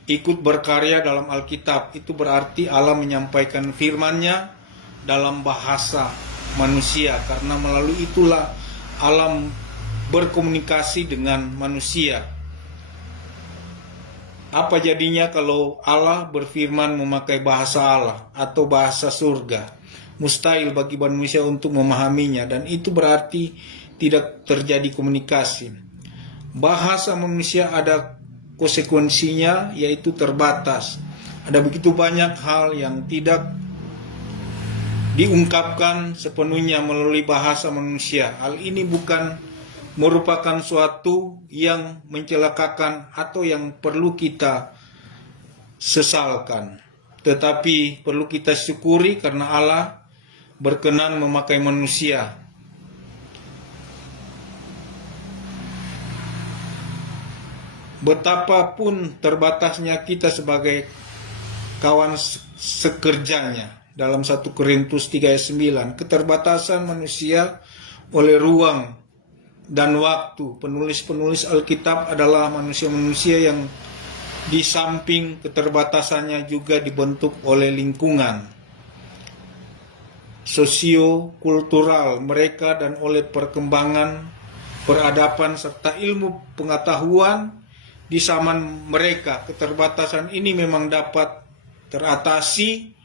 ikut berkarya dalam Alkitab. Itu berarti Allah menyampaikan firman-Nya dalam bahasa manusia, karena melalui itulah Allah berkomunikasi dengan manusia. Apa jadinya kalau Allah berfirman memakai bahasa Allah atau bahasa surga? Mustahil bagi manusia untuk memahaminya, dan itu berarti tidak terjadi komunikasi. Bahasa manusia ada konsekuensinya, yaitu terbatas. Ada begitu banyak hal yang tidak diungkapkan sepenuhnya melalui bahasa manusia. Hal ini bukan merupakan suatu yang mencelakakan atau yang perlu kita sesalkan, tetapi perlu kita syukuri karena Allah berkenan memakai manusia. Betapapun terbatasnya kita sebagai kawan sekerjanya. Dalam 1 Korintus 3 ayat 9, keterbatasan manusia oleh ruang dan waktu. Penulis-penulis Alkitab adalah manusia-manusia yang di samping keterbatasannya juga dibentuk oleh lingkungan sosio-kultural mereka dan oleh perkembangan peradaban serta ilmu pengetahuan di zaman mereka. Keterbatasan ini memang dapat teratasi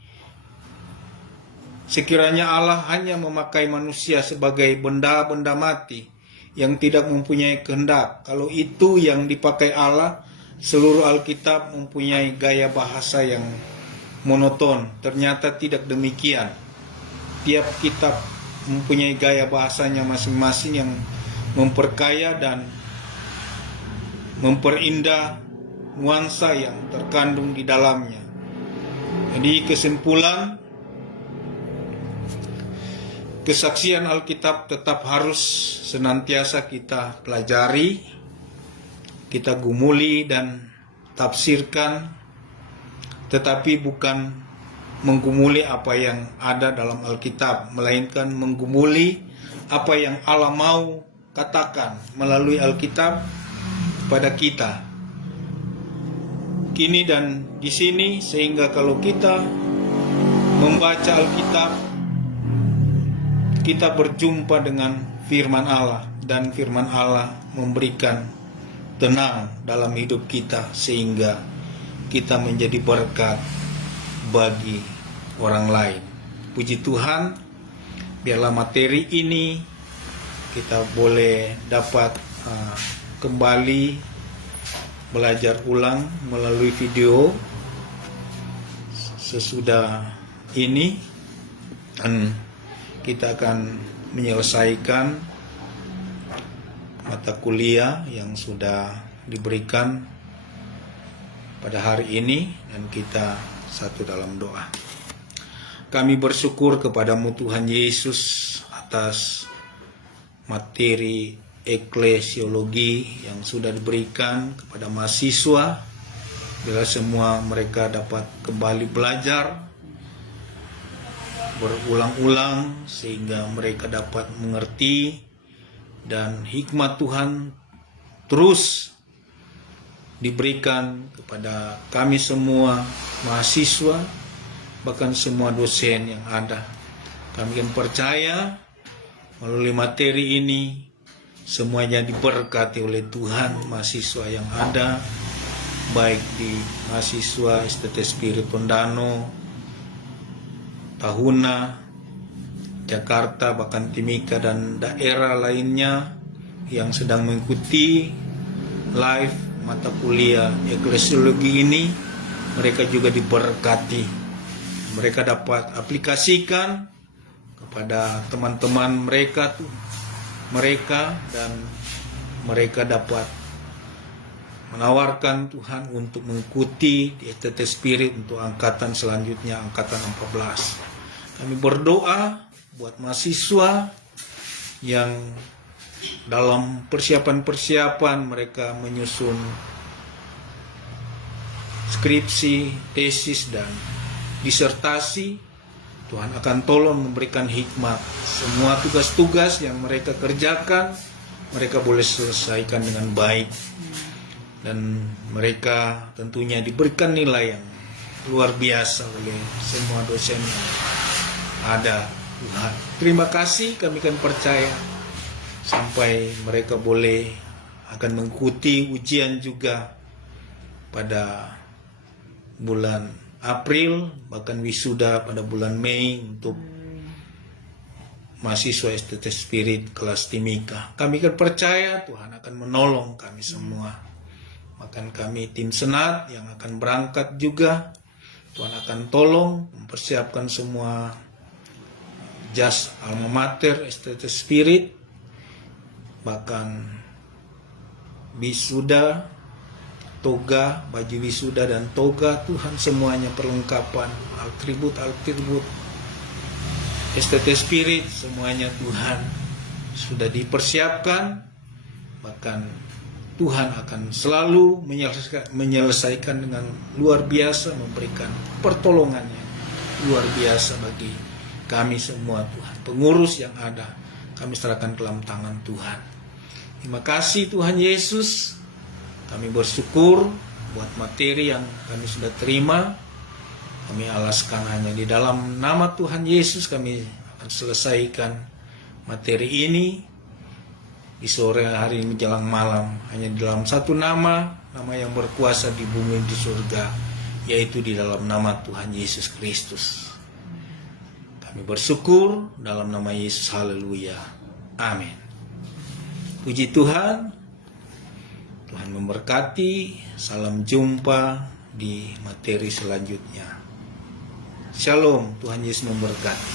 sekiranya Allah hanya memakai manusia sebagai benda-benda mati yang tidak mempunyai kehendak. Kalau itu yang dipakai Allah, seluruh Alkitab mempunyai gaya bahasa yang monoton. Ternyata tidak demikian. Tiap kitab mempunyai gaya bahasanya masing-masing yang memperkaya dan memperindah nuansa yang terkandung di dalamnya. Jadi kesimpulan, kesaksian Alkitab tetap harus senantiasa kita pelajari, kita gumuli dan tafsirkan, tetapi bukan menggumuli apa yang ada dalam Alkitab, melainkan menggumuli apa yang Allah mau katakan melalui Alkitab pada kita kini dan di sini, sehingga kalau kita membaca Alkitab, kita berjumpa dengan firman Allah, dan firman Allah memberikan tenang dalam hidup kita, sehingga kita menjadi berkat bagi orang lain. Puji Tuhan, biarlah materi ini kita boleh dapat kembali belajar ulang melalui video sesudah ini, dan kita akan menyelesaikan mata kuliah yang sudah diberikan pada hari ini, dan kita satu dalam doa. Kami bersyukur kepadamu Tuhan Yesus atas materi eklesiologi yang sudah diberikan kepada mahasiswa, bila semua mereka dapat kembali belajar berulang-ulang sehingga mereka dapat mengerti, dan hikmat Tuhan terus diberikan kepada kami semua mahasiswa, bahkan semua dosen yang ada. Kami kan percaya melalui materi ini semuanya diberkati oleh Tuhan. Mahasiswa yang ada, baik di mahasiswa STT Spirit Tondano, Tahuna, Jakarta, bahkan Timika dan daerah lainnya yang sedang mengikuti live mata kuliah eklesiologi ini, mereka juga diberkati. Mereka dapat aplikasikan kepada teman-teman mereka dan mereka dapat menawarkan Tuhan untuk mengikuti di STT Spirit untuk angkatan selanjutnya, angkatan 14. Kami berdoa buat mahasiswa yang dalam persiapan mereka menyusun skripsi, tesis, dan disertasi. Tuhan akan tolong memberikan hikmat. Semua tugas-tugas yang mereka kerjakan, mereka boleh selesaikan dengan baik. Dan mereka tentunya diberikan nilai yang luar biasa oleh semua dosen yang ada. Tuhan, terima kasih, kami akan percaya sampai mereka boleh akan mengikuti ujian juga pada bulan April, bahkan wisuda pada bulan Mei untuk mahasiswa STT Spirit kelas Timika. Kami akan percaya Tuhan akan menolong kami semua. Bahkan kami tim senat yang akan berangkat juga, Tuhan akan tolong mempersiapkan semua jas alma mater STT Spirit, bahkan wisuda, toga, baju wisuda dan toga, Tuhan semuanya perlengkapan, atribut STT Spirit, semuanya Tuhan sudah dipersiapkan. Bahkan Tuhan akan selalu menyelesaikan dengan luar biasa, memberikan pertolongannya luar biasa bagi kami semua. Tuhan, pengurus yang ada, kami serahkan ke dalam tangan Tuhan. Terima kasih Tuhan Yesus. Kami bersyukur buat materi yang kami sudah terima. Kami alaskan hanya di dalam nama Tuhan Yesus. Kami akan selesaikan materi ini di sore hari menjelang malam, hanya di dalam satu nama yang berkuasa di bumi di surga, yaitu di dalam nama Tuhan Yesus Kristus. Kami bersyukur dalam nama Yesus. Haleluya. Amin. Puji Tuhan. Tuhan memberkati. Salam jumpa di materi selanjutnya. Shalom, Tuhan Yesus memberkati.